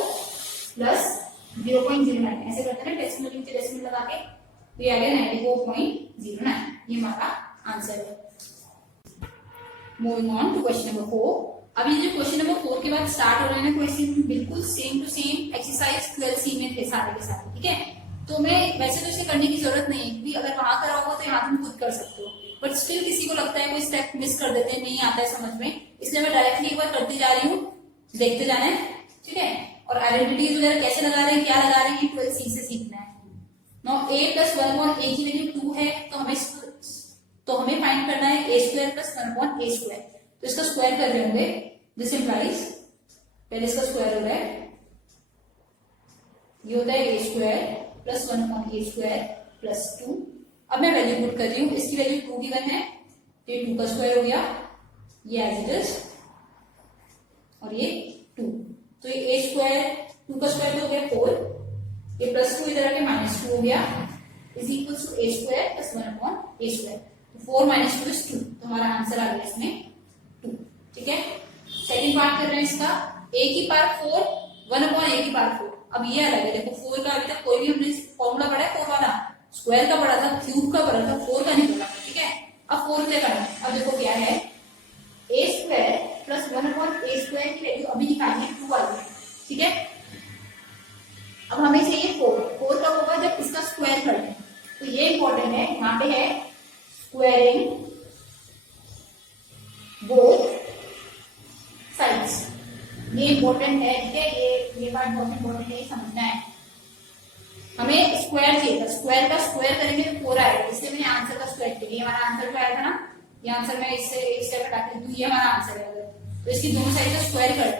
प्लस 0.09, ऐसे करते हैं डेसिमल नीचे डेसिमल लगा के, तो ये आ गया 94.09, ये हमारा आंसर है। Moving on to question number 4। अब ये जो क्वेश्चन नंबर 4 के बाद स्टार्ट हो रहे हैं क्वेश्चन, बिल्कुल same to same exercise 12C में थे सारे के सारे, ठीक है। तो मैं वैसे तो इसे करने की जरूरत नहीं है, क्योंकि अगर वहां करा होगा तो यहाँ तुम खुद कर सकते हो, बट स्टिल किसी को लगता है कोई स्टेप मिस कर देते हैं, नहीं आता है समझ में, इसलिए मैं डायरेक्टली एक बार करती जा रही हूँ, देखते जाना है, ठीक है। और आइडेंटिटीज वगैरह कैसे लगा रहे हैं, क्या लगा रहे हैं, 12C से सीखना है। नाउ a प्लस 1/a की वैल्यू 2 है, तो हमें फाइंड करना है a square plus 1/a square. तो इसका स्क्वायर कर रहे होंगे, दिस इंप्लाइज, पहले इसका स्क्वायर हो रहा है, ये होता है a square plus 1/a square plus 2। अब मैं वैल्यू पुट कर रही हूँ, इसकी वैल्यू 2 गिवन है, ये 2 का स्क्वायर हो गया, ये एज इट इज, और ये 2, तो ये a स्क्वायर 2 का स्क्वायर हो गया 4, ये प्लस 2 इधर आके माइनस 2 हो गया, is equal to a square plus 1/a square, 4 minus 2 is 2, तो हमारा आंसर आ गया इसमें 2, ठीक है। सेकंड पार्ट कर रहे हैं इसका, a की पावर 4 1/a की पावर 4। अब ये अलग है, देखो 4 का अभी तक कोई भी हमने फॉर्मूला पढ़ा है 4 वाला, स्क्वायर का पढ़ा था, क्यूब का पढ़ा था, 4 का नहीं पढ़ा, ठीक है। अब 4 से करना है, अब देखो क्या है, a square plus 1/a square की वैल्यू अभी निकालनी है 2 वाली, ठीक है। अब हमें चाहिए 4 कब होगा, जब इसका स्क्वायर कर लें, तो ये इंपॉर्टेंट है, यहाँ पे है स्क्वायरिंग बोथ साइड्स, ये इंपॉर्टेंट है, ठीक है, ये बात बहुत इंपॉर्टेंट है, समझना है। हमें स्क्वायर चाहिए था, स्क्वायर का स्क्वायर करेंगे तो 4 आएगा, इसलिए मैंने आंसर का स्क्वायर किया, ये हमारा आंसर जो आया था ना, ये आंसर मैं इससे एक स्टेप हटा के दूं, ये हमारा आंसर है। तो इसकी दोनों साइड का स्क्वायर करना है,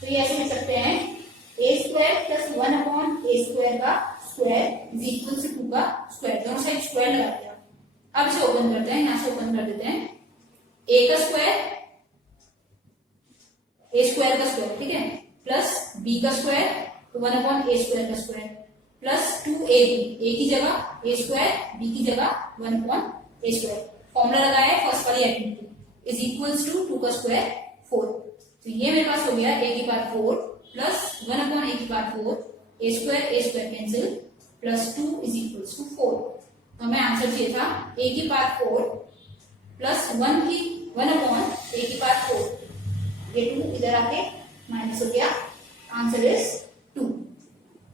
तो ये ऐसे लिख सकते हैं a square plus 1/a square का स्क्वायर इज इक्वल टू 2 का स्क्वायर, दोनों साइड स्क्वायर लगा दिया। अब इसे ओपन करते हैं, यहाँ से ओपन कर देते हैं, a का स्क्वायर a स्क्वायर का स्क्वायर, ठीक है, प्लस b का स्क्वायर 1/a स्क्वायर का स्क्वायर प्लस 2ab, a की जगह a स्क्वायर, b की जगह 1/a स्क्वायर, फॉर्मूला लगाया है फर्स्ट वाली आइडेंटिटी, इज इक्वल्स टू 2 का स्क्वायर 4। तो ये मेरे पास हो गया a की पावर 4 प्लस 1/a की power 4, a square cancel, plus 2 is equals to 4। तो हमें आंसर चाहिए था a की पावर 4 प्लस 1/a की पावर 4, ये 2 इधर आके माइनस हो गया, आंसर इज 2।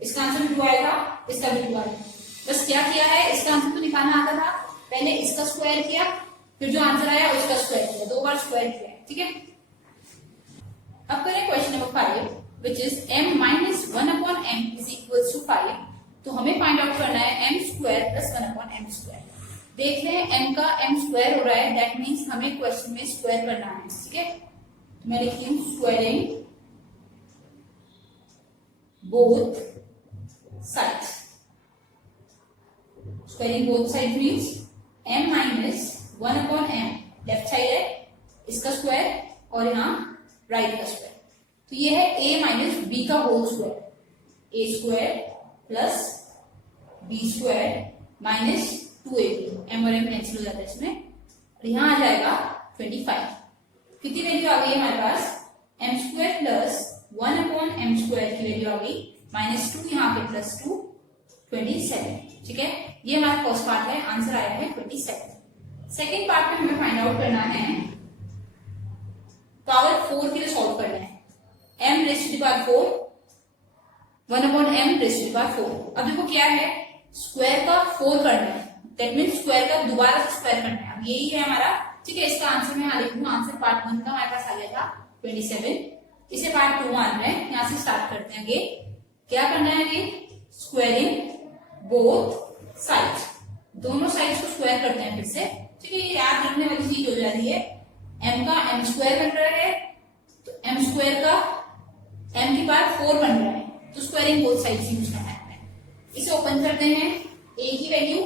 इसका आंसर 2 आएगा, इसका भी 2 आएगा। बस क्या किया है, इसका आंसर तो निकालना आता था, पहले इसका स्क्वायर किया, फिर जो आंसर आया उसका स्क्वायर किया, 2 बार स्क्वायर किया, ठीक है। अब करें question number 5, which is m minus 1/m is equal to 5। तो हमें फाइंड आउट करना है m square plus 1/m square. देख रहे हैं m का m स्क्वायर हो रहा है, दैट मीन्स हमें क्वेश्चन में स्क्वायर करना है, ठीक है। मैं लिखती हूँ squaring both sides. Squaring both side means m minus 1/m left side है इसका स्क्वायर और यहाँ राइट का स्क्वायर, तो ये है a माइनस b का whole square, a square plus b square minus 2ab, m और m कैंसिल हो जाता है इसमें, और यहाँ आ जाएगा 25। कितनी वैल्यू आ गई हमारे पास, m square plus 1/m square की वैल्यू आ गई माइनस 2, यहाँ पे प्लस 2, 27। ठीक है, ये हमारा फर्स्ट पार्ट है, आंसर आया है 27। सेकेंड पार्ट में हमें फाइंड आउट करना है पावर 4 के लिए सॉल्व करना है, m raise to the power 4 1/m raise to the power 4। अब देखो क्या है, स्क्वायर का 4 करना है, दैट मीन्स स्क्वायर का दोबारा से स्क्वायर करना है, अब यही है हमारा। ठीक है, इसका आंसर मैं यहाँ लिख दूँ, आंसर पार्ट 1 का हमारे पास आ गया था 27, इसे पार्ट 2 मान रहे हैं, यहाँ से स्टार्ट करते हैं। आगे क्या करना है, ये स्क्वायरिंग बोथ साइड्स, दोनों साइड्स को स्क्वायर करते हैं फिर से। ठीक है, ये याद रखने वाली चीज हो जा रही है, m का m स्क्वायर बन रहा है तो m स्क्वायर का m की पावर 4 बन रहा है, तो स्क्वायरिंग बोथ साइड्स यूज करना है। इसे ओपन करते हैं, a की वैल्यू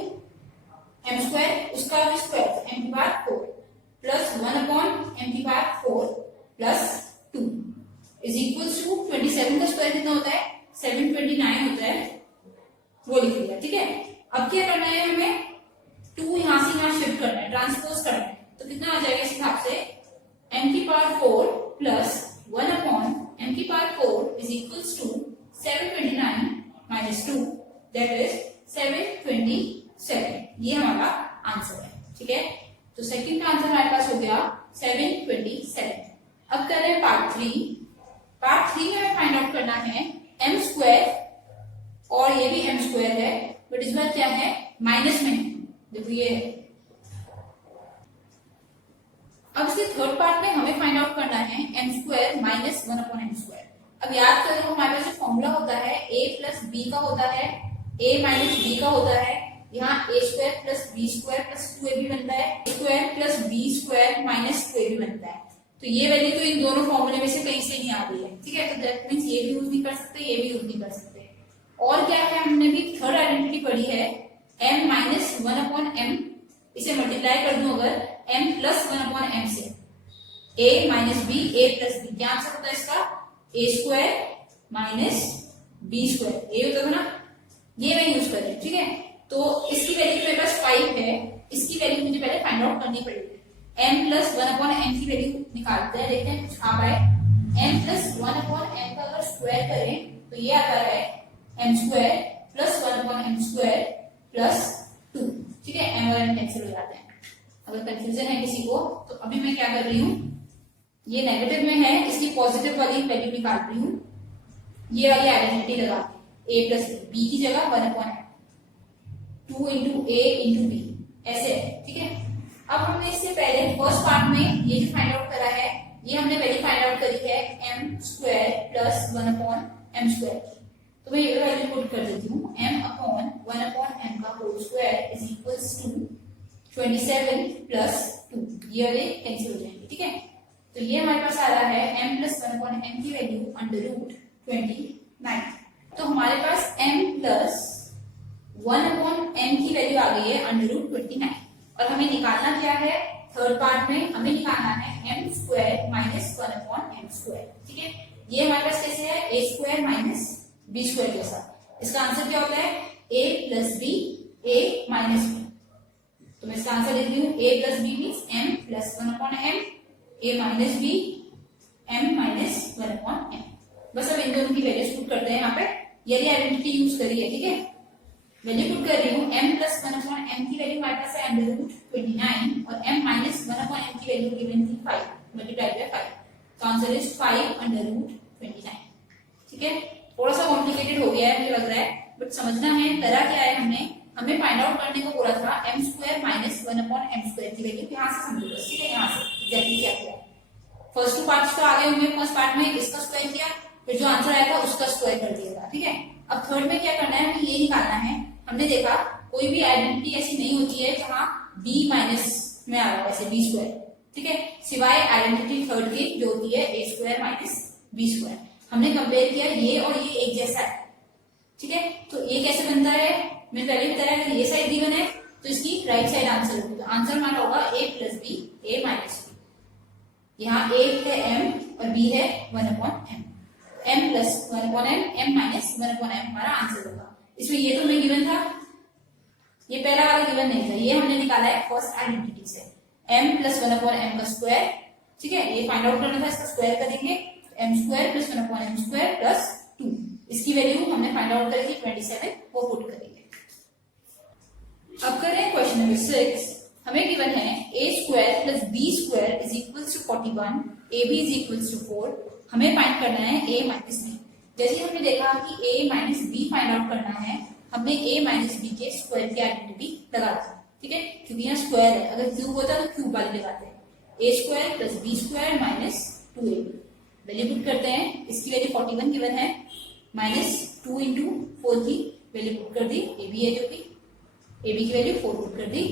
m स्क्वायर, उसका भी स्क्वायर m की पावर 4 प्लस 1/m की power 4 plus 2 is equals to 27 का स्क्वायर कितना होता है, 729 होता है, वो लिख लिया। ठीक है, अब क्या करना है, हमें 2 यहां से यहां शिफ्ट करना है, ट्रांसपोज करना है, तो कितना आ जाएगा इस हिसाब से, m की पावर 4 प्लस 1/m की power 4 is equals to 729 minus 2 that is 727। ये हमारा आंसर है। ठीक है, तो सेकंड का आंसर हमारे पास हो गया 727। अब कर रहे हैं पार्ट 3। पार्ट 3 में हमें फाइंड आउट करना है m स्क्वायर, और ये भी m स्क्वायर है, बट इस बार क्या है, माइनस में है, देखो ये। अब इसके थर्ड पार्ट में हमें फाइंड आउट करना है m square minus 1/m square. अब याद करो हमारे पास जो फॉर्मूला होता है a प्लस b का होता है, a माइनस b का होता है, यहाँ a square plus b square plus 2ab बनता है, a square plus b square minus 2ab बनता है। तो ये वैल्यू तो इन दोनों फॉर्मूले में से कहीं से नहीं आ रही है। ठीक है, तो दैट मींस ये भी यूज नहीं कर सकते, ये भी यूज नहीं कर सकते। और क्या है, हमने भी थर्ड आइडेंटिटी पढ़ी है, m माइनस 1/m, इसे मल्टीप्लाई कर दूं अगर m प्लस 1/m से, a minus b, a plus b, क्या आंसर होता है इसका, a square minus b square, ये होता है ना, ये मैं यूज कर रही हूँ। ठीक है, तो इसकी वैल्यू मेरे पास 5 है, इसकी वैल्यू मुझे पहले फाइंड आउट करनी पड़ेगी। m प्लस 1/m की वैल्यू निकालते हैं, देखते हैं कुछ आ पाए। m प्लस 1/m का अगर स्क्वायर करें तो ये आता है m square plus 1/m square plus 2। ठीक है, m और m कैंसिल हो जाते हैं। अगर कंफ्यूजन है किसी को तो अभी मैं क्या कर रही हूँ, ये नेगेटिव में है, इसकी पॉजिटिव वाली वैल्यू निकाल रही हूँ, ये वाली आइडेंटिटी लगा के a प्लस b की जगह 1/m, 2 into a into b, ऐसे है। ठीक है, अब हमने इससे पहले फर्स्ट पार्ट में ये जो फाइंड आउट करा है, ये हमने पहले फाइंड आउट करी है m square plus 1/m square, तो मैं ये वैल्यू पुट कर देती हूँ, m/1/m का whole square is equals to 27 plus 2, ये वाले कैंसिल हो जाएंगे। ठीक है, तो ये हमारे पास आ रहा है m प्लस 1/m की वैल्यू अंडर रूट 29। तो हमारे पास m प्लस 1/m की वैल्यू आ गई है अंडर रूट 29, और हमें निकालना क्या है, थर्ड पार्ट में हमें निकालना है m square minus 1/m square. ठीक है, ये हमारे पास कैसे है, a square minus b square जैसा। इसका आंसर क्या होता है, a plus b, a minus b, तो मैं इसका आंसर लिख रही हूँ, a plus b means m plus 1/m, a minus b, m minus 1/m। बस अब इन दोनों की वैल्यूज पुट करते हैं, यहाँ पे यही आइडेंटिटी यूज करी है। ठीक है, वैल्यू पुट कर रही हूँ, m प्लस 1/m की वैल्यू हमारे पास है अंडर रूट 29, और m माइनस 1/m की वैल्यू गिवन थी 5 मल्टीप्लाइड बाय 5, तो आंसर इज 5 अंडर रूट 29। ठीक है, थोड़ा सा कॉम्प्लिकेटेड हो गया है मुझे लग रहा है, बट समझना है करा क्या है हमने, हमें फाइंड आउट करने को बोला था m square minus 1/m square की वैल्यू, यहाँ से समझो बस। ठीक है, यहाँ से एग्जैक्टली क्या किया, फर्स्ट टू पार्ट्स तो आ गए होंगे, फर्स्ट पार्ट में इसका स्क्वायर किया, फिर जो आंसर आया था उसका स्क्वायर कर दिया था। ठीक है, अब थर्ड में क्या करना है, हमें ये निकालना है, हमने देखा कोई भी आइडेंटिटी ऐसी नहीं होती है जहां b माइनस में आ रहा है, ऐसे b स्क्वायर, ठीक है, सिवाय आइडेंटिटी थर्ड की जो होती है A square minus b square. हमने कंपेयर किया ये और ये एक जैसा है, ठीक है। तो ये कैसे बनता है, मैंने पहले बताया कि ये साइड गिवन है तो इसकी राइट साइड आंसर होगी। तो आंसर हमारा होगा a plus b, a minus b. यहाँ a है m और b है 1/m, m plus 1/m, m minus 1/m हमारा आंसर होगा। इसमें ये तो हमें गिवन था, ये पहला वाला गिवन नहीं था, ये हमने निकाला है फर्स्ट आइडेंटिटी से, m प्लस 1/m का स्क्वायर, ठीक है। ये फाइंड आउट करना था, इसका स्क्वायर करेंगे, m square plus 1/m square plus 2। इसकी वैल्यू हमने फाइंड आउट करी थी 27, वो पुट करेंगे। अब करें क्वेश्चन नंबर 6। हमें गिवन है a square plus b square is equals to 41, ab is equals to 4। हमें फाइंड करना है a माइनस b। जैसे हमने देखा कि a minus b find out करना है, हमने a माइनस b के स्क्वायर की आइडेंटिटी लगा दी, ठीक है, क्योंकि यहाँ स्क्वायर है, अगर क्यूब होता तो क्यूब वाली लगाते हैं। a square plus b square minus 2ab, value put करते हैं। इसकी वैल्यू 41 गिवन है, माइनस 2 इंटू 4 की वैल्यू पुट कर दी, ab है जो कि ab की वैल्यू 4 पुट कर दी।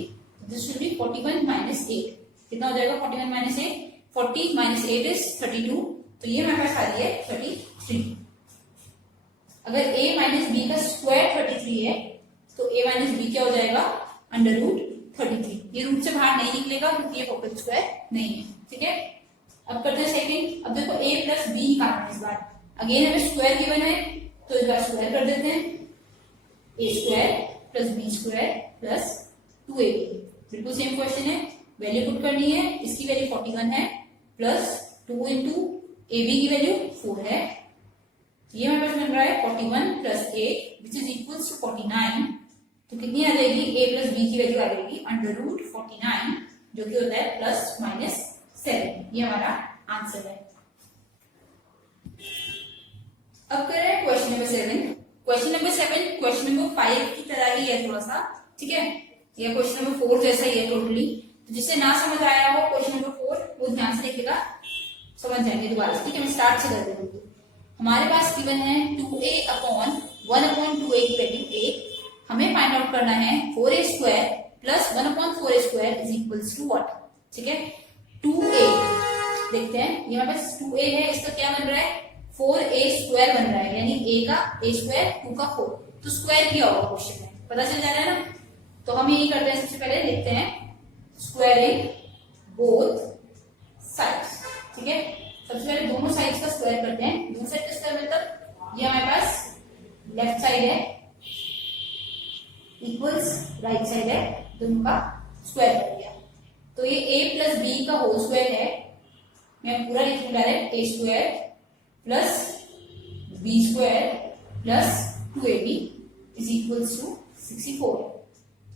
This should be 41 minus 8। कितना हो जाएगा 41 माइनस 8, 40 माइनस 8 इज 32, तो ये हमारे पास आ रही है 33। अगर a माइनस b का स्क्वायर 33 है तो a माइनस b क्या हो जाएगा, अंडर रूट 33। ये रूट से बाहर नहीं निकलेगा क्योंकि ये पॉकेट स्क्वायर नहीं है, ठीक है। अब करते हैं सेकंड। अब देखो a प्लस b निकालना है इस बार, अगेन हमें स्क्वायर गिवन है तो इस बार स्क्वायर कर देते हैं, a square plus B square plus 2ab। बिल्कुल सेम क्वेश्चन है, वैल्यू पुट करनी है। इसकी वैल्यू 41 है प्लस 2 इंटू ab की वैल्यू 4 है, ये हमारे पास बन रहा है 41 plus 8 which is equals to 49। तो कितनी आ जाएगी, a प्लस b की वैल्यू आ जाएगी अंडर रूट 49, जो कि होता है प्लस माइनस 7। ये हमारा आंसर है। अब कर रहे हैं question number 7। Question number 7 question number 5 की तरह ही है थोड़ा सा, ठीक है। यह क्वेश्चन नंबर 4 जैसा ही है टोटली। तो जिससे ना समझ आया हो क्वेश्चन नंबर 4 वो ध्यान से देखेगा, समझ जाएंगे दोबारा से, ठीक है। मैं स्टार्ट से कर देती हूँ। हमारे पास गिवन है 2a अपॉन 1/2a की वैल्यू a। हमें फाइंड आउट करना है 4a square plus 1/4a square is equals to what, ठीक है। 2a देखते हैं, ये हमारे पास 2a है, इसका क्या बन रहा है 4a स्क्वायर बन रहा है, यानी a का a स्क्वायर 2 का 4, तो स्क्वायर किया होगा क्वेश्चन में, पता चल जा रहा है ना। तो हम यही करते हैं, सबसे पहले लिखते हैं स्क्वायरिंग बोथ साइड्स, ठीक है। सबसे पहले दोनों साइड्स का स्क्वायर करते हैं। दोनों साइड का स्क्वायर मतलब ये हमारे पास लेफ्ट साइड है इक्वल्स राइट साइड है, दोनों का स्क्वायर कर दिया। तो ये a प्लस बी का होल स्क्वायर है, मैं पूरा लिख दूंगा direct, a square plus B square plus 2ab is equals to 64।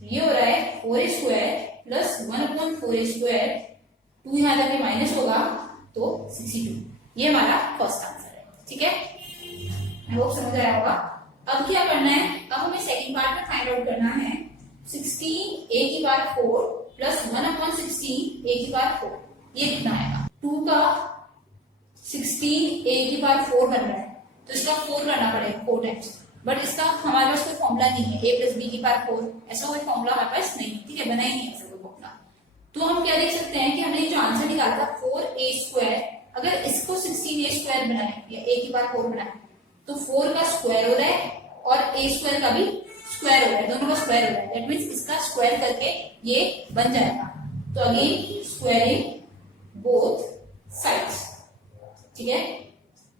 ये हो रहा है 4a square plus 1/4a square, 2 यहां जाके माइनस होगा तो 62। ये हमारा फर्स्ट आंसर है, ठीक है। आई होप समझ आया होगा। अब क्या करना है, अब हमें सेकंड पार्ट में फाइंड आउट करना है 16a की पावर 4 प्लस 1/16 a की पावर 4, ये कितना आएगा। 2 का 16a की पावर 4 बन रहा है तो इसका 4 करना पड़ेगा 4 टाइम्स, बट इसका हमारे पास कोई फॉर्मूला नहीं है, a प्लस बी की पावर 4, ऐसा कोई फॉर्मूला हमारे पास नहीं है, ठीक है, बना ही नहीं ऐसा कोई फॉर्मूला। तो हम क्या देख सकते हैं कि हमने जो आंसर निकाला था 4a स्क्वायर, अगर इसको 16a स्क्वायर बनाए या a की पावर 4 बनाए तो 4 का स्क्वायर हो रहा है और a स्क्वायर का भी स्क्वायर हो रहा है, दोनों का स्क्वायर हो रहा है, दैट मीन्स इसका स्क्वायर करके ये बन जाएगा। तो अगेन स्क्वायरिंग बोथ साइड्स, ठीक है।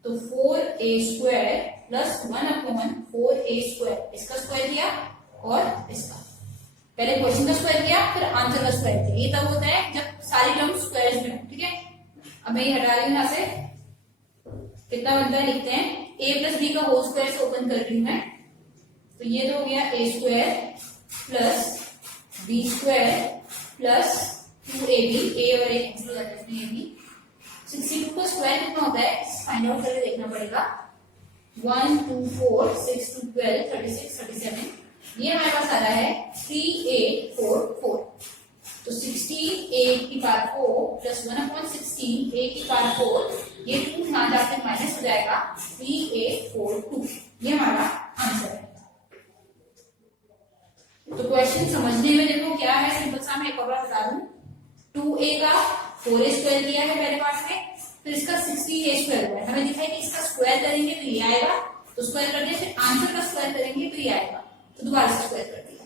तो 4a square plus 1/4a square, इसका स्क्वायर किया और इसका, पहले क्वेश्चन का स्क्वायर किया फिर आंसर का स्क्वायर किया। ये तब होता है जब सारी टर्म स्क्वायर्स में हो, ठीक है। अब मैं ये हटा रही हूँ यहाँ से, कितना बनता है लिखते हैं, a प्लस बी का होल स्क्वायर से ओपन कर रही हूँ मैं, तो ये तो हो गया a square plus B square plus 2ab, a और a कैंसिल हो जाता है, ab 62 का स्क्वायर कितना होता है फाइंड आउट करके देखना पड़ेगा। 1 2 4 6 2 12 36 37, ये हमारे पास आ रहा है 3a 4 4। तो 16a की पावर 4 प्लस 1/16 a की पावर 4, ये 2 यहां जाकर माइनस हो जाएगा 3a 4 2, ये हमारा आंसर है। तो क्वेश्चन समझने में देखो क्या है, सिंपल सा मैं एक और बार बता दूं, 2a का 4a स्क्वायर किया है पहले पार्ट में, फिर इसका 16a स्क्वायर हुआ है, हमें दिखा है कि इसका स्क्वायर करेंगे तो ये आएगा, तो स्क्वायर कर दिया, फिर आंसर का स्क्वायर करेंगे तो ये आएगा, तो दोबारा से स्क्वायर कर दिया।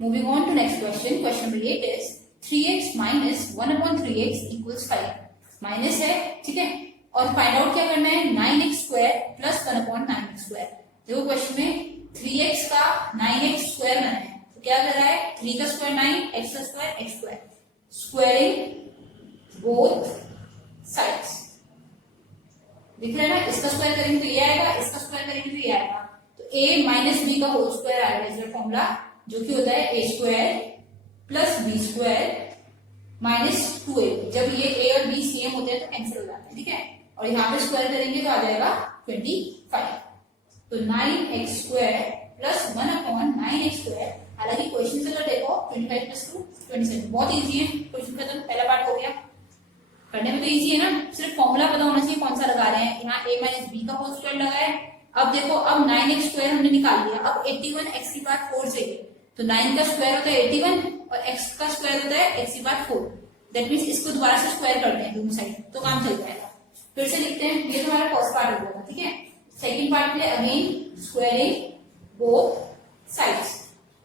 Moving on to next question, question number 8 is 3x minus 1/3x equals 5, minus है, ठीक है, और फाइंड आउट क्या करना है, 9x square plus 1/9x square. देखो क्वेश्चन में 3x का 9x स्क्वायर बना है, तो क्या कर रहा है, 3 का स्क्वायर 9, x का square x square, squaring both sides, दिख रहा है ना, इसका स्क्वायर करेंगे तो ये आएगा, इसका स्क्वायर करेंगे तो ये आएगा, तो a माइनस बी का होल स्क्वायर आएगा इसका फॉर्मूला, जो कि होता है a square plus B square minus 2a। जब ये a और b सेम होते हैं तो कैंसिल हो जाते हैं, ठीक है, और यहाँ पे स्क्वायर करेंगे तो आ जाएगा 25, तो 9x square plus 1/9x square. हालांकि क्वेश्चन से तो देखो 25 प्लस 2 27, बहुत इजी है क्वेश्चन का, तो पहला पार्ट हो गया, करने में तो इजी है ना, सिर्फ फॉर्मूला पता होना चाहिए कौन सा लगा रहे हैं, यहाँ a माइनस बी का होल स्क्वायर लगा है। अब देखो, अब 9x स्क्वायर हमने निकाल लिया, अब 81 x की पावर 4 चाहिए, तो 9 का स्क्वायर होता है 81 और x का स्क्वायर होता है x की पावर 4, दैट मीन्स इसको दोबारा से स्क्वायर करते हैं दोनों साइड, तो काम चल जाएगा। फिर से लिखते हैं, ये तो हमारा फर्स्ट पार्ट हो गया, ठीक है, सेकंड पार्ट में again squaring both sides,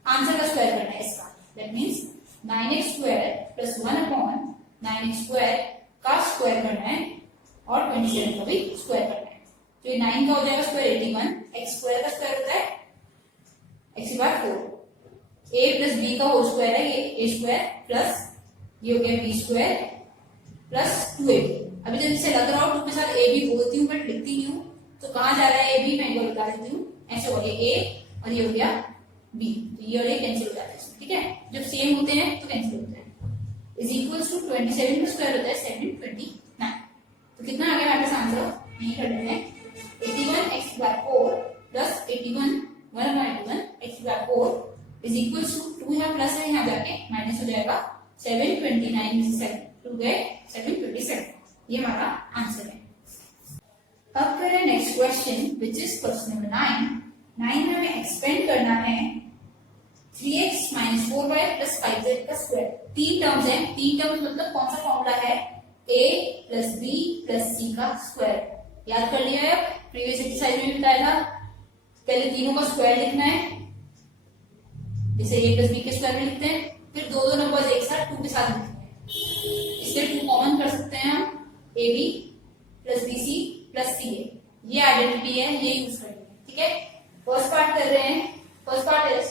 answer का स्क्वायर करना है इसका, that means 9x square plus 1/9x square का स्क्वायर करना है और 27 का भी स्क्वायर करना है, तो ये 9 का हो जाएगा स्क्वायर 81, x स्क्वायर का स्क्वायर होता है x की पावर 4, a प्लस b का होल स्क्वायर है ये a स्क्वायर प्लस ये हो गया b स्क्वायर प्लस 2ab। अभी जब इसे लग रहा हो 2 के साथ a b बोलती हूँ बट लिखती नहीं हूँ, तो कहाँ जा रहा है a b, मैं इनको बता देती हूँ, ऐसे हो गया a और ये हो गया b, तो ये और ये कैंसिल हो जाता है, ठीक है, जब सेम होते हैं तो कैंसिल होते हैं। इज इक्वल्स टू 27 का स्क्वायर होता है 729, तो कितना आ गया हमारे पास आंसर, ये कर रहे हैं 81 x की पावर 4 प्लस 81 1/81 x की पावर 4 इज इक्वल्स टू 2 यहाँ प्लस है, यहाँ जाके माइनस हो जाएगा 729 से 2 गए 727, ये हमारा आंसर है। अब करें next question which is question number 9 में हमें एक्सपेंड करना है 3x minus 4y plus 5z का स्क्वायर। तीन टर्म्स हैं, तीन टर्म्स मतलब कौन सा फॉर्मूला है, a plus b plus c का स्क्वायर, याद कर लिया है, प्रीवियस एक्सरसाइज में बताया था, पहले तीनों का स्क्वायर लिखना है, जैसे a प्लस b के स्क्वायर में लिखते हैं, फिर दो दो नंबर्स एक साथ 2 के साथ लिखते हैं, इसलिए 2 कॉमन कर सकते हैं हम, ab plus bc plus ca, ये आइडेंटिटी है, ये यूज करेंगे, ठीक है। फर्स्ट पार्ट कर रहे हैं, first part is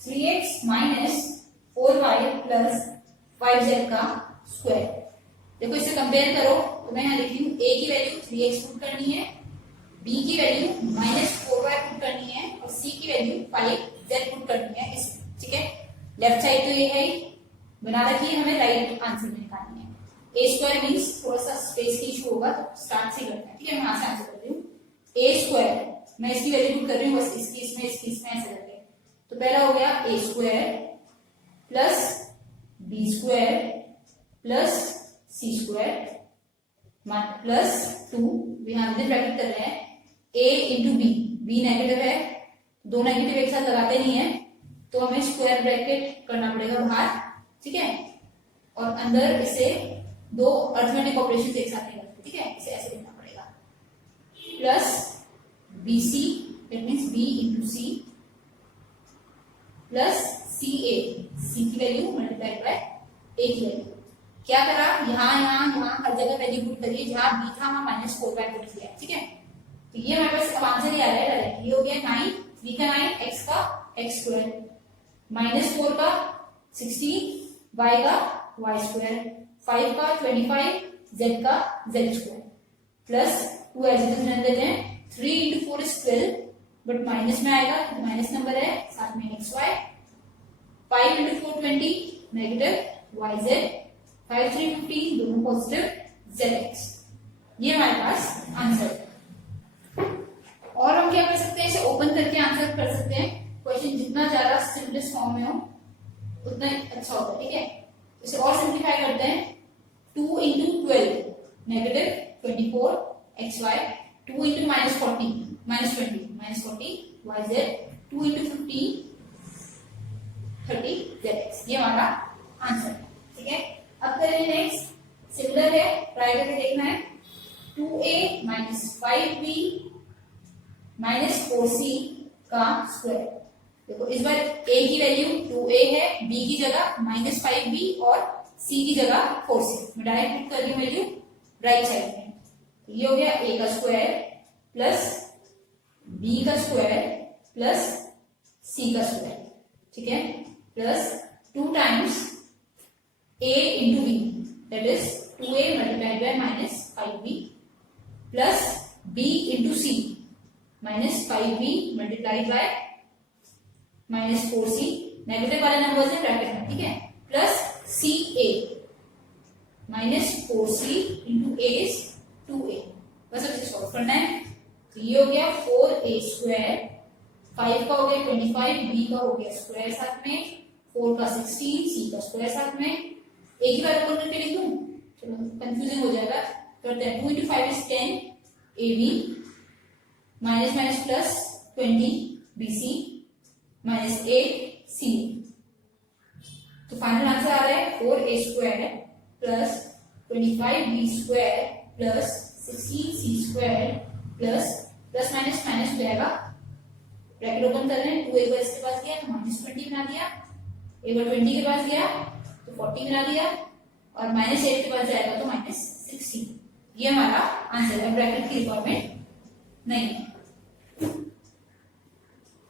3x minus 4y plus 5z का स्क्वायर। देखो इसे कंपेयर करो, तो मैं यहाँ लिख रही हूँ a की वैल्यू 3x पुट करनी है, b की वैल्यू माइनस 4y पुट करनी है और c की वैल्यू 5z पुट करनी है, इस, ठीक है, लेफ्ट साइड तो ये है बना रखी है, हमें राइट आंसर में निकालनी है। a स्क्वायर मीन्स थोड़ा सा स्पेस की इशू होगा, तो स्टार्ट से करना है, ठीक है, मैं यहाँ से आंसर कर रही हूँ, a स्क्वायर मैं इसकी वैल्यू पुट कर रही हूँ, बस इसकी इसमें ऐसे करके, तो पहला हो गया a square plus b square plus c square plus 2, यहाँ विद ब्रैकेट कर रहे हैं, a इंटू b नेगेटिव है, दो नेगेटिव एक साथ लगाते नहीं है, तो हमें स्क्वायर ब्रैकेट करना पड़ेगा बाहर, ठीक है, और अंदर इसे दो अर्थमेटिक ऑपरेशन एक साथ नहीं करते, ठीक है, इसे ऐसे लिखना पड़ेगा, plus bc it means b into c plus ca, c की वैल्यू मल्टीप्लाइड बाय a की वैल्यू, क्या करा, यहाँ हर जगह वैल्यू पुट करिए, जहां b था वहां माइनस 4y पुट किया, ठीक है, तो ये हमारे पास अब आंसर ही आ रहा है डायरेक्ट, ये हो गया 9, 3 का 9, x का x स्क्वायर, माइनस 4 का 16, y का y स्क्वायर, 5 का 25, z का z square, plus 2 as it is रहने देते हैं, 3 इंटू 4 इज 12, बट माइनस में आएगा, माइनस नंबर है, साथ में X Y, 5 into 4 20, negative Y Z, 5 3 15, दोनों पॉजिटिव, जेड एक्स, ये हमारे पास आंसर है। और हम क्या कर सकते हैं, इसे ओपन करके आंसर कर सकते हैं, क्वेश्चन जितना ज्यादा सिंपलेस्ट फॉर्म में हो उतना अच्छा होगा, ठीक है, इसे और सिंप्लीफाई करते हैं, 2 into 12 negative 24 X Y, 2 into minus 40 minus 20 minus 40 Y Z, 2 into 15 30 Z X, ये हमारा आंसर है, ठीक है। अब करेंगे नेक्स्ट, सिमिलर है, ट्राई करके देखना है। 2a minus 5b minus 4c का स्क्वायर। देखो इस बार a की वैल्यू 2a है, b की जगह माइनस 5b और c की जगह 4c। मैं डायरेक्ट पुट कर रही हूँ वैल्यू राइट साइड में। ये हो गया a का स्क्वायर प्लस b का स्क्वायर प्लस c का स्क्वायर, ठीक है, plus 2 times a into b, that is 2a multiplied by minus 5b plus b into c minus 5b multiplied by minus 4c, negative वाले numbers है bracket में, ठीक है, plus ca minus 4c into a is 2a। बस अब इसे solve करना है। तो ये हो गया 4a स्क्वायर, 5 का हो गया 25, b का हो गया स्क्वायर साथ में, 4 का 16, c का स्क्वायर साथ में। एक ही बार ऊपर करके लिख दूं, चलो कंफ्यूजन हो जाएगा, करते हैं। 2 into 5 is 10 ab minus minus plus 20 bc minus 8 c। तो फाइनल आंसर आ रहा है 4a square plus 25b square plus 16c square plus plus minus minus हो जाएगा, ब्रैकेट ओपन कर रहे हैं। 2 एक बार इसके पास गया तो माइनस 20 बना दिया, एक बार 20 के पास गया तो 40 बना दिया, और माइनस 8 के पास जाएगा तो माइनस 16। ये हमारा आंसर है, ब्रैकेट की रिक्वायरमेंट नहीं है।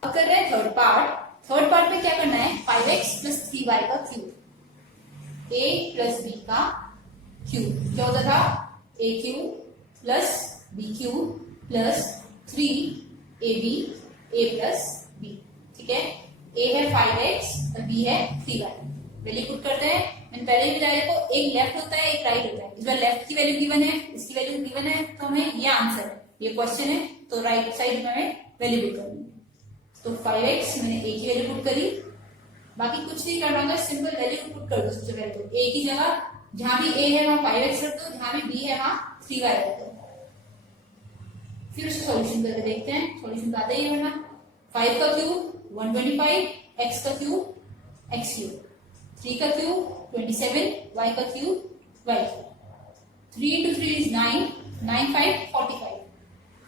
अब कर रहे हैं थर्ड पार्ट। थर्ड पार्ट में क्या करना है, 5x प्लस 3y का क्यूब, a प्लस b का क्यूब। क्या होता था, a cube plus b cube plus 3ab a plus b, ठीक है। a है 5x और b है 3y। वैल्यू पुट करते हैं। मैंने पहले भी बताया, देखो एक लेफ्ट होता है एक राइट होता है। इस बार लेफ्ट की वैल्यू गिवन है, इसकी वैल्यू गिवन है, तो हमें ये आंसर है, ये क्वेश्चन है, तो राइट साइड में हमें वैल्यू पुट करनी है। तो 5x मैंने a की वैल्यू पुट करी, बाकी कुछ नहीं करना होगा, सिंपल वैल्यू पुट कर दो। सबसे पहले तो a की जगह जहां भी a है वहां 5x रख दो, जहां भी b है वहां 3y रख दो। फिर उसका सॉल्यूशन करके देखते हैं, सॉल्यूशन तो आता ही है ना। 5 का क्यूब 125, x का क्यूब x क्यूब, 3 का क्यूब 27, y का cube y cube, 3 into 3 is 9, 9 5 45,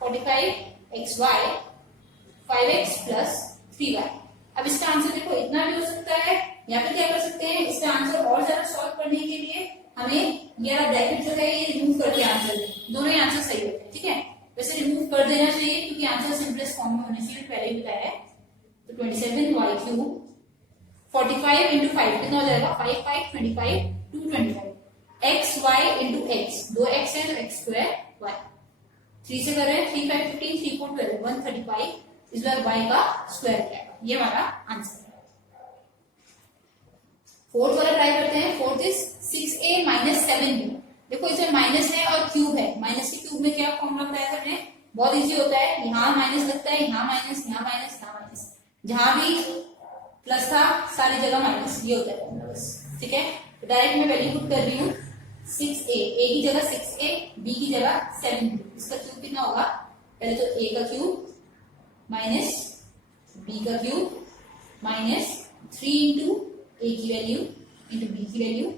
45 xy 5x plus 3y। अब इसका आंसर देखो इतना भी हो सकता है, या फिर क्या कर सकते हैं, इसका आंसर और ज्यादा सॉल्व करने के लिए हमें ये ब्रैकेट जो है ये रिमूव करके आंसर दें, दोनों ही आंसर सही होते हैं, ठीक है। वैसे रिमूव कर देना चाहिए क्योंकि आंसर सिंपलेस्ट फॉर्म में होने चाहिए, पहले ही बताया है। तो 27y क्यूब 45 इंटू 5 कितना हो जाएगा, 5 5 25 225, x y into x, 2x है तो x स्क्वायर y, 3 से कर रहे हैं, 3 5 15 3 4 12 135, इस बार y का स्क्वायर जाएगा। ये हमारा आंसर है। फोर्थ वाला ट्राई करते हैं। Fourth is 6a minus 7b। देखो इसमें माइनस है और क्यूब है, माइनस के क्यूब में क्या फॉर्मूला बताया करते हैं, बहुत इजी होता है। यहाँ माइनस लगता है, यहाँ माइनस, यहाँ माइनस, यहाँ माइनस, जहां भी प्लस था सारी जगह माइनस, ये होता है फॉर्मूला बस, ठीक है। तो डायरेक्ट मैं वैल्यू पुट कर रही हूँ 6a, a की जगह 6a, b की जगह 7b। इसका क्यूब कितना होगा, पहले तो a का क्यूब माइनस b का क्यूब माइनस 3 इंटू a की वैल्यू इंटू b की वैल्यू,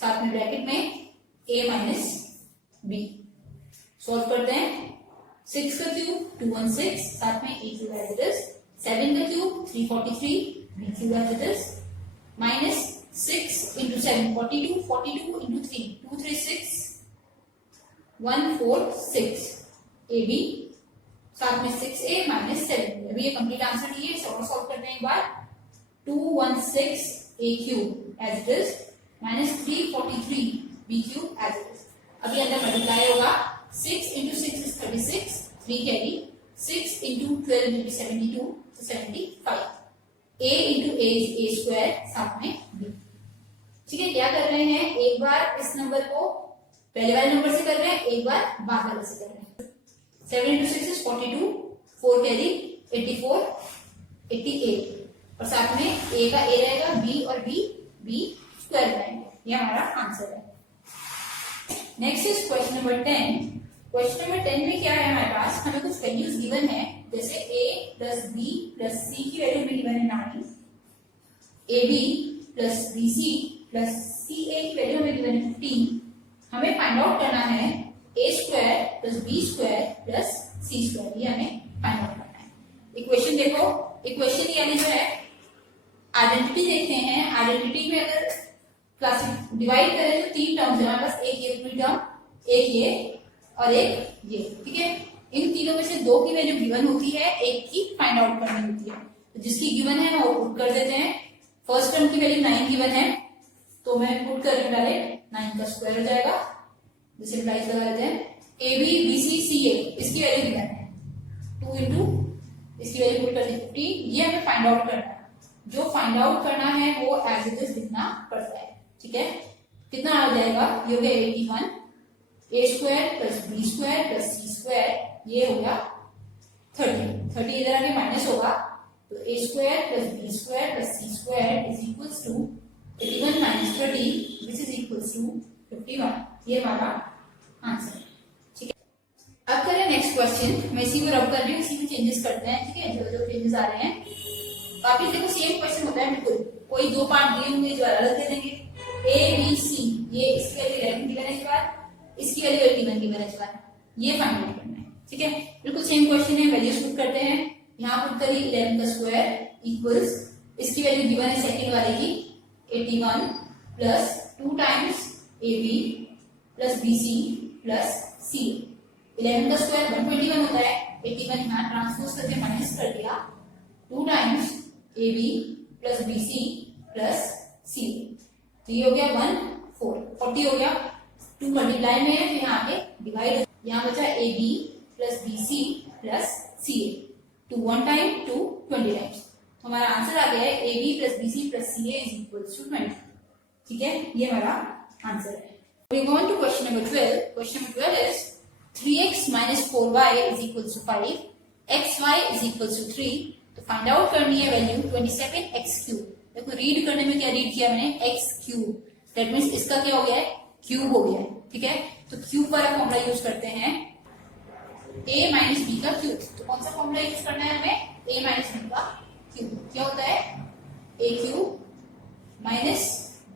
साथ में ब्रैकेट में a माइनस b। सॉल्व करते हैं। 6 का क्यूब 216, साथ में a cube as it is, 7 का cube 343, b cube as it is, minus 6 into 7 42, 42 into 3 236 146 ab, साथ में 6a माइनस 7। अभी ये कंप्लीट आंसर नहीं है, सॉल्व करते हैं एक बार। 216 a cube as it is minus 343 b cube as it is. अभी अंदर मल्टीप्लाई होगा, 6 into 6 is 36, 3 carry, 6 into 12 will be 72, so 75। a into a is a square, साथ में b, ठीक है। क्या कर रहे हैं, एक बार इस नंबर को पहले वाले नंबर से कर रहे हैं, एक बार बाद वाले से कर रहे हैं। 7 इंटू 6 इज 42, 4 कैरी 84, 88, और साथ में a का a रहेगा, b और b स्क्वायर रहेंगे। ये हमारा आंसर है। Next is question number 10। Question number 10 में क्या है हमारे पास, हमें कुछ वैल्यूज गिवन है, जैसे a plus b plus c की वैल्यू में गिवन है 9, ab plus bc plus C ए की वैल्यू हमें गिवन है 15। हमें फाइंड आउट करना है A square plus B square plus C square, ये हमें फाइंड आउट करना है। इक्वेशन देखो, इक्वेशन यानी जो है आइडेंटिटी देखते हैं। आइडेंटिटी में अगर क्लासिक डिवाइड करें तो 3 टर्म्स है हमारे पास, एक ये पूरी टर्म, एक ये और एक ये, ठीक है। इन तीनों में से 2 की वैल्यू गिवन होती है, एक की फाइंड आउट करनी होती है। तो जिसकी गिवन है वो पुट कर देते हैं। फर्स्ट टर्म की वैल्यू 9 गिवन है, तो मैं पुट कर रही हूँ डायरेक्ट 9 का स्क्वायर हो जाएगा, जिसे रिप्लाइज लगा देते हैं। ए बी बी सी सी ए इसकी वैल्यू गिवन है 2 इंटू इसकी वैल्यू पुट कर दी 15। ये हमें फाइंड आउट करना है। जो फाइंड आउट करना है वो एज इट इज लिखना पड़ता है, ठीक है। कितना आ जाएगा, ये हो गया 81, A square plus B square plus C square, ये हो गया 30 इधर आके माइनस होगा, तो A square plus B square plus C square is equals to 81 minus 30 which is equals to 51। ये हमारा आंसर है, ठीक है। अब करें नेक्स्ट क्वेश्चन। मैं इसी को रब कर रही हूँ, इसी में चेंजेस करते हैं, ठीक है। जो चेंजेस आ रहे हैं वापिस देखो सेम क्वेश्चन होता है बिल्कुल, कोई 2 पार्ट दिए होंगे जो अलग दे देंगे। ए बी सी, ये इसकी वैल्यू 11 गिवन है इस बार, इसकी वैल्यू 81 गिवन है इस बार, ये फाइंड आउट करना है, ठीक है। बिल्कुल सेम क्वेश्चन है, वैल्यू पुट करते हैं। यहाँ पुट करिए 11 का स्क्वायर इक्वल्स, इसकी वैल्यू गिवन है सेकंड वाले की 81 plus 2 times A B plus B C plus C. 11 का स्क्वायर 121 होता है, 81 यहाँ ट्रांसपोज करके माइनस कर दिया, 2 times A B plus B C plus C, तो ये हो गया 40 हो गया। 2 मल्टीप्लाई में है, यहाँ पे डिवाइड, यहाँ बचा A B plus B C plus C A, 2 1 time 2 20 times, तो हमारा आंसर आ गया है A B plus B C plus C A is equals to 20, ठीक है। ये हमारा आंसर है। We go on to question number 12. Question number 12 is 3x minus 4y is equals to 5, xy is equals to 3. तो find out करनी है value 27x cube. देखो read करने में क्या रीड किया मैंने, x क्यूब, दैट मीन्स इसका क्या हो गया है, क्यूब हो गया है, ठीक है। तो क्यूब वाला फॉर्मूला यूज करते हैं, a माइनस बी का क्यूब। तो कौन सा फॉर्मूला यूज करना है हमें, a माइनस बी का क्यूब। क्या होता है, a cube minus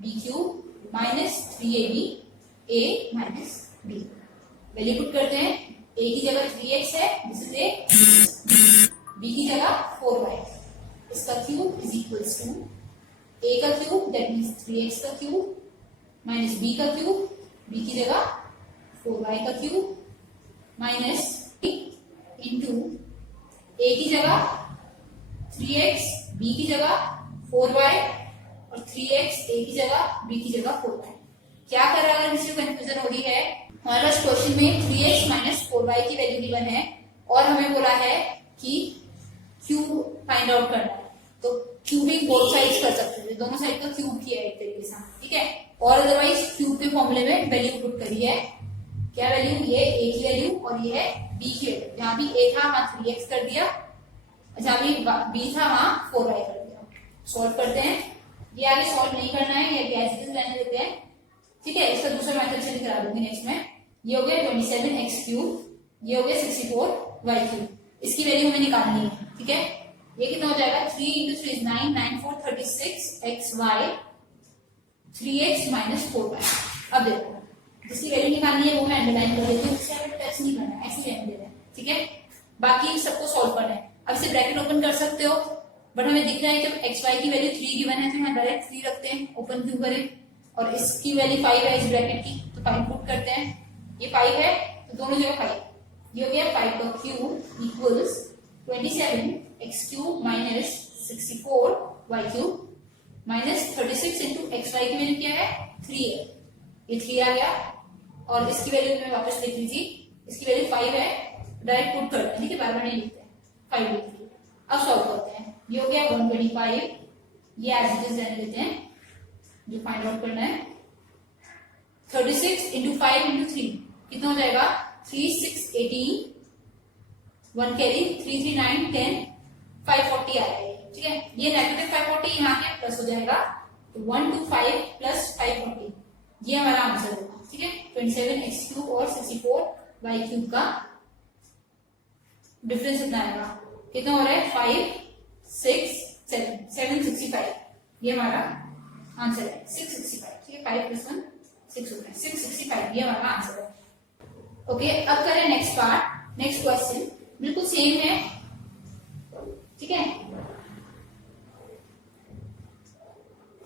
B cube minus 3ab a minus B. Value put करते हैं, a की जगह 3x है, दिस इज a, b की जगह 4y, इसका cube is equals to a का क्यूब दैट मीन्स 3x का क्यूब माइनस b का क्यूब, b की जगह 4y का क्यूब माइनस इंटू a की जगह 3x, b की जगह 4y और 3x a की जगह b की जगह 4y। क्या कर रहा है, अगर किसी को कंफ्यूजन हो रही है, हमारे पास क्वेश्चन में 3x माइनस 4y की वैल्यू गिवन है और हमें बोला है कि क्यूब फाइंड आउट करना है, तो क्यूबिंग बोथ साइड्स कर सकते हैं, दोनों साइड का क्यूब किया है एक तरीके से, ठीक है। और अदरवाइज क्यूब के फॉर्मूले में वैल्यू पुट करी है, क्या वैल्यू, ये a की वैल्यू और ये है b की वैल्यू। जहां भी a था वहां 3x कर दिया, जहां भी b था वहां 4y कर दिया। सॉल्व करते हैं, ये आगे सॉल्व नहीं करना है, ये एज इट इज रहने देते हैं, ठीक है। इसका दूसरा मेथड से करा दूंगी नेक्स्ट में। ये हो गया 27x क्यूब, ये हो गया 64y क्यूब, इसकी वैल्यू हमें निकालनी है, ठीक है। ये कितना हो जाएगा, 3 into 3 is 9, 9 4 36xy 3x minus 4y। अब देखो जिसकी वैल्यू निकालनी है वो मैं अंडरलाइन कर देती हूँ, इससे हमें टच नहीं करना है, ऐसे रहने देना है, ठीक है। बाकी सबको सॉल्व करना है। अब इसे ब्रैकेट ओपन कर सकते हो, बट हमें दिख रहा है जब xy की वैल्यू 3 गिवन है तो यहाँ डायरेक्ट 3 रखते हैं, ओपन क्यों करें, और इसकी वैल्यू 5 है इस ब्रैकेट की, तो 5 पुट करते हैं, ये 5 है तो दोनों जगह 5, ये हो गया 5 का cube equals 27x cube minus 64y cube minus 36 into xy की वैल्यू क्या है, 3 है, ये 3 आ गया, और इसकी वैल्यू मैं वापस लिख ली थी, इसकी वैल्यू 5 है, डायरेक्ट पुट करते हैं, ठीक है, बार बार नहीं लिखते हैं, 5 लिख ली। अब सॉल्व करते हैं, ये हो गया 125, ये एज इट इज रहने देते हैं, जो फाइंड आउट करना है 36 इंटू 5 इंटू 3 कितना हो जाएगा, 3 6 18, 1 कैरी 3 3 9 10, 540 आ जाएगा, ठीक है। ये नेगेटिव 540 यहाँ के प्लस हो जाएगा, तो 125 प्लस 540 ये हमारा आंसर होगा, ठीक है। 27x क्यूब और 64y क्यूब का डिफरेंस इतना आएगा, कितना हो रहा है, 5 6 7 765, ये हमारा आंसर है 665। ठीक है, 5 + 1 6 होता है, 665 ये हमारा आंसर है। ओके, अब करें नेक्स्ट पार्ट, नेक्स्ट क्वेश्चन बिल्कुल सेम है। ठीक है,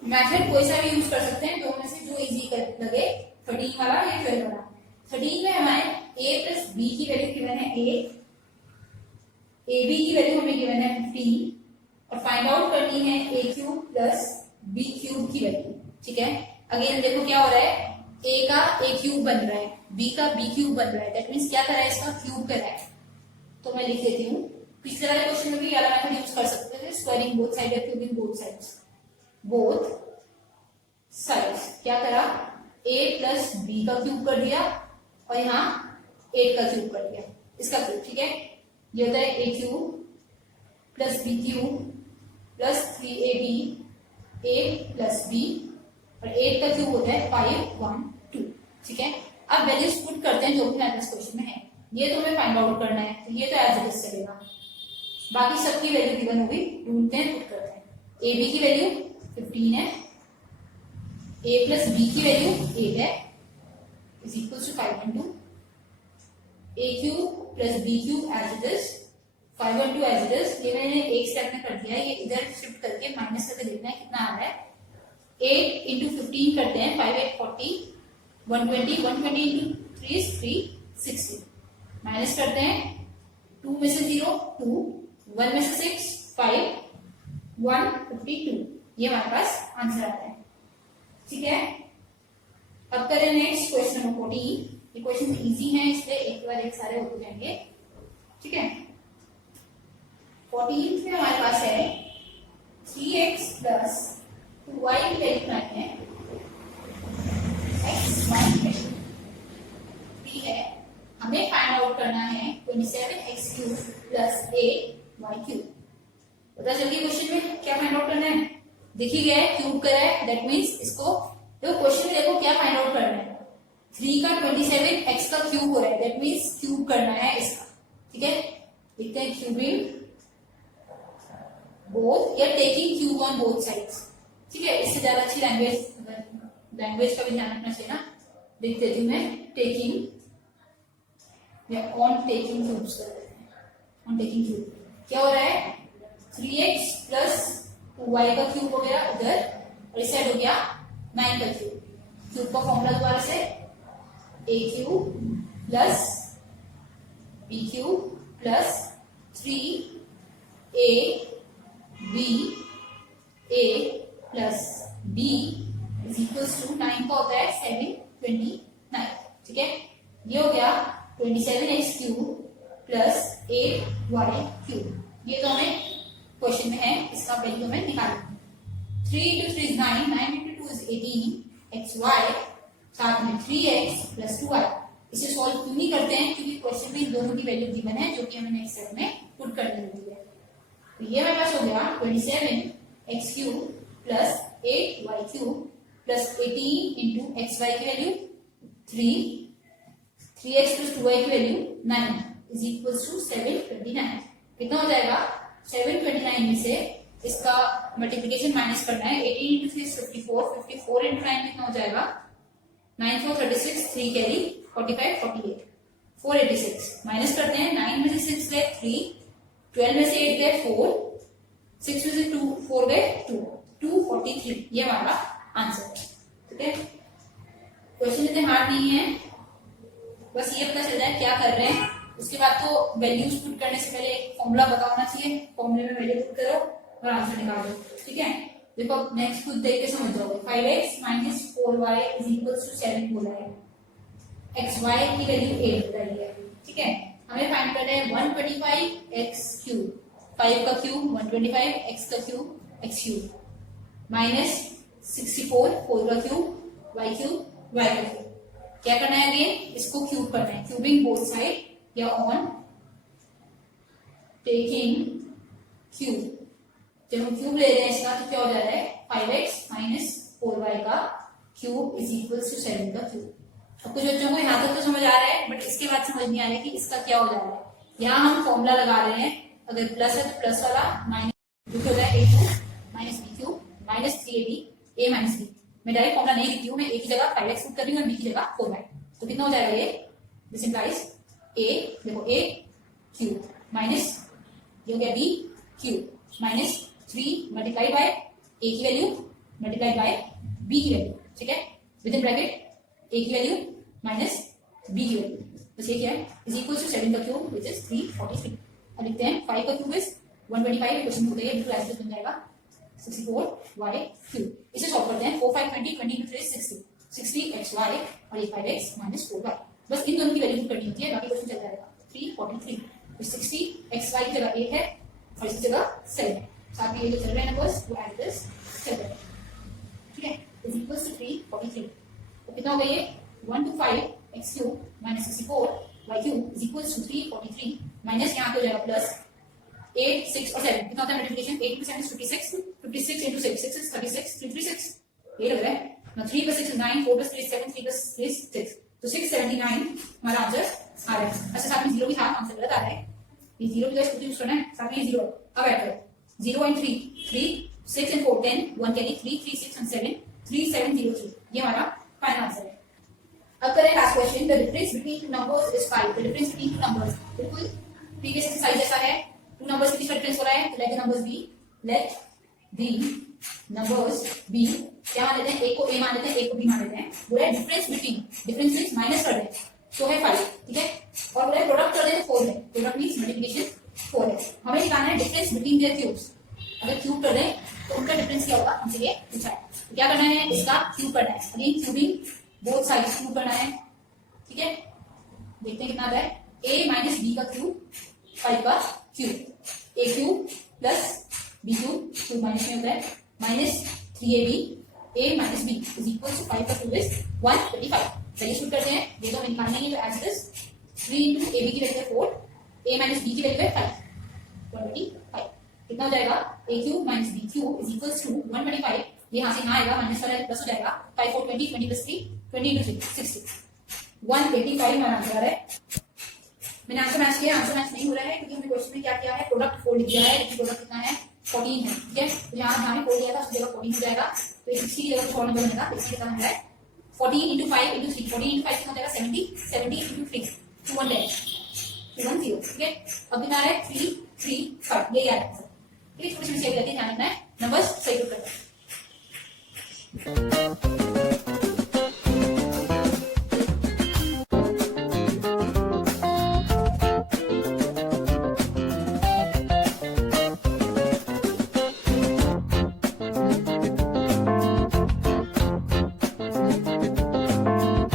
मेथड कोई सा भी यूज कर सकते हैं, दो में से जो इजी लगे, 13 वाला या 12 वाला। 13 में हमारे a + b की वैल्यू गिवन है 8, ab की वैल्यू हमें गिवन है 15 और फाइंड आउट करनी है a³ + b³ की वैल्यू। ठीक है, अगेन देखो क्या हो रहा है, a का a³ बन रहा है, b का b³ बन रहा है, दैट मींस क्या करा है, इसका क्यूब करा है। तो मैं लिख देती हूँ, पिछले वाले क्वेश्चन में भी वाला मेथड यूज कर सकते थे, स्क्वायरिंग बोथ साइड या cubing both sides. Both sides क्या करा, a + b का क्यूब कर दिया और यहाँ 8 का क्यूब कर दिया, इसका क्यूब। ठीक है, ये होता है a³ + b³ + 3ab a + b और 8 का क्यूब होता है 5 1 2। ठीक है, अब वैल्यूज पुट करते हैं जो भी हमारे क्वेश्चन में है, ये तो हमें फाइंड आउट करना है, तो ये तो एज इट इज चलेगा, बाकी सबकी वैल्यू गिवन होगी, ढूंढते हैं, पुट करते हैं। ab की वैल्यू 15 है, a + b की वैल्यू 8 है, is equal to 5 1 2, a³ + b³ as it is, 5 1 2 as it is. ये मैंने एक स्टेप में कर दिया है, ये इधर शिफ्ट करके माइनस करके देखना है कितना आ रहा है। 8 × 15 करते हैं, 5 8 40, 120, 120 × 3 is 360, माइनस करते हैं, 2 में से 0 2, 1 में से 6 5, 152, ये हमारे पास आंसर आता है। ठीक है, अब करें नेक्स्ट क्वेश्चन नंबर 14। ये क्वेश्चन इजी है, इसलिए एक बार एक सारे होते जाएंगे। ठीक है, 14 में हमारे पास है 3x + 2y की वैल्यू है, x y है, हमें फाइंड आउट करना है 27x³ + 8y³। पता चल गया क्वेश्चन में क्या फाइंड आउट करना है, दिख ही गया है, क्यूब करा है, दैट मींस इसको देखो क्वेश्चन में, देखो क्या फाइंड आउट करना है, 3 का 27 x का क्यूब हो रहा है, दैट मींस क्यूब करना है इसका। ठीक है, लिखते हैं क्यूबिंग बोथ या taking cube on both sides. ठीक है, इससे ज्यादा अच्छी लैंग्वेज का भी ध्यान रखना चाहिए ना, लिख देती हूँ मैं टेकिंग या ऑन टेकिंग क्यूब्स कर देते हैं, ऑन टेकिंग क्यूब। क्या हो रहा है, 3x + 2y का क्यूब हो गया उधर, और इस साइड हो गया 9 का क्यूब। क्यूब का फॉर्मूला दोबारा से, a³ + b³ + 3ab a + b is equals to 9 का होता है 729। ठीक है, ये हो गया 27x³ + 8y³। ये तो हमें क्वेश्चन में है, इसका वैल्यू हमें निकालना है। 3 × 3 is 9, 9 × 2 is 18, xy साथ में 3x + 2y। इसे सॉल्व क्यों नहीं करते हैं, क्योंकि क्वेश्चन में इन दोनों की वैल्यू गिवन है, जो कि हमें नेक्स्ट स्टेप में पुट करनी होती है। तो ये हमारे पास हो गया 27x³ + 8y³ + 18 × xy की वैल्यू 3, 3x + 2y की वैल्यू 9 इज इक्वल्स टू 729। कितना हो जाएगा, 729 में से इसका मल्टीप्लिकेशन माइनस करना है, 18 × 3 is 54, 54 × 9 कितना हो जाएगा, 9 4 36, 3 कैरी 45 48, 486 माइनस करते हैं, 9 में से 6 गए 3, 12 में से 8 गए 4, 6 में से 2 4 गए 2, 243, ये हमारा आंसर है। ठीक है, क्वेश्चन इतने हार्ड नहीं है, बस ये पता चल जाए क्या कर रहे हैं। उसके बाद तो वैल्यूज पुट करने से पहले एक फॉर्मूला पता होना चाहिए, फॉर्मूले में वैल्यू पुट करो और आंसर निकालो। ठीक है, देखो नेक्स्ट खुद देख के समझ जाओगे। 5x - 4y = 7 बोला है, xy की वैल्यू 8 बताई है। ठीक है, हमें फाइंड करना है 125x³, 5 का क्यूब 125, x का क्यूब x³ -64 4 का क्यूब y³ y का क्यूब। क्या करना है, अगेन इसको क्यूब करना है, क्यूबिंग बोथ साइड या ऑन टेकिंग क्यूब। जब हम क्यूब ले रहे हैं इसका, तो क्या हो जा रहा है, 5x - 4y का क्यूब इज इक्वल्स टू 7 का क्यूब। अब कुछ बच्चों को यहाँ तक तो समझ आ रहा है, बट इसके बाद समझ नहीं आ रहा है कि इसका क्या हो जा रहा है। यहाँ हम फॉर्मूला लगा रहे हैं, अगर प्लस है तो प्लस वाला, माइनस जो होता है a³ - b³ -3ab a minus B. मैं डायरेक्ट फॉर्मुला नहीं लिखती हूँ, मैं a की जगह 5x पुट कर रही हूँ और b की जगह 4y। तो कितना हो जाएगा ये, दिस इंप्लाइज a, देखो a क्यूब माइनस ये हो गया b cube minus 3 multiplied by a की वैल्यू मल्टीप्लाइड बाय b की वैल्यू, ठीक है, विद इन ब्रैकेट a की वैल्यू माइनस b की वैल्यू, बस ये क्या है, इज इक्वल टू 7 का क्यूब विच इज 343। अब लिखते हैं 5 का क्यूब इज 125, क्वेश्चन होता है बिल्कुल ऐसे बन जाएगा 64y क्यूब। इसे सॉल्व करते हैं, 4 5 20 20 into 3 60 60xy और ये 5x माइनस 4y, बस इन दोनों की वैल्यू करनी होती है, बाकी क्वेश्चन चल जाएगा। 343 तो 60xy की जगह 8 है और इसकी जगह 7 है, साथ में ये जो चल रहे हैं नंबर्स वो ऐड दिस चल रहे हैं, ठीक है, इज इक्वल्स टू 343। तो कितना हो गया ये 125x cube minus 64y cube is equals to 343 minus यहाँ पे हो जाएगा प्लस 8 6 और 7, कितना होता है multiplication, 8 into 7 is 56 56 into 6 6 is 36 336, ये लग रहा है ना, 3 plus 6 is 9 4 plus 3 is 7 3 plus 3 is 6, तो 679 हमारा आंसर आ रहा है। अच्छा साथ में जीरो भी था, आंसर गलत आ रहा है, ये जीरो भी तो यूज करना है, साथ में जीरो अब ऐड करो 0 and 3 3 6 and 4 10 1 कैरी 3 3 6 and 7 3703, ये हमारा फाइनल आंसर है। अब करें last question, the difference between two numbers is 5, the difference between two numbers बिल्कुल प्रीवियस एक्सरसाइज जैसा है, टू नंबर्स के बीच का डिफरेंस हो रहा है, तो let the numbers be, let the numbers be, क्या मान लेते हैं, ए को ए मान लेते हैं, ए को बी मान लेते हैं, बोला है difference between, difference means minus कर दें तो है 5, ठीक है, और बोला है प्रोडक्ट कर दें तो 4 है, प्रोडक्ट मींस मल्टीप्लिकेशन 4 है, हमें निकालना है डिफरेंस बिटवीन देयर क्यूब्स, अगर क्यूब कर दें तो उनका डिफरेंस क्या होगा हमसे ये पूछा है, तो क्या करना है, इसका क्यूब करना है, again cubing both sides cube करना है, ठीक है, देखते हैं कितना आता है, a माइनस बी का क्यूब 5 का cube, a cube plus b cube, cube minus में होता है minus 3ab a minus b is equal to 5 का क्यूब इज 125। चलिए शुरू करते हैं, ये तो हमें निकालना ही है, तो as it is 3 into ab की वैल्यू है 4, a माइनस b की वैल्यू है 5 125, कितना हो जाएगा, a cube minus b cube is equal to 125, ये यहाँ से यहाँ आएगा माइनस वाला प्लस हो जाएगा 5 4 20 20 plus 3 20 into 3 60 185 हमारा आंसर आ रहा है। मैंने आंसर मैच किया, आंसर मैच नहीं हो रहा है क्योंकि हमने क्वेश्चन में क्या किया है, प्रोडक्ट 4 लिख दिया है, लेकिन प्रोडक्ट कितना है 14 है, ठीक है, तो यहाँ हमने 4 लिया था उसकी जगह 14 हो जाएगा, तो 60 की जगह 4 नंबर बनेगा, इसमें कितना हो रहा है 14 into 5 into 3, 14 into 5 कितना हो जाएगा 70 70 into 3 210, ठीक है, अब कितना आ रहा है 3 3 5, यही आ रहा है आंसर, ठीक है, छोटी छोटी चीजें ध्यान रखना है, नंबर्स सही करना है।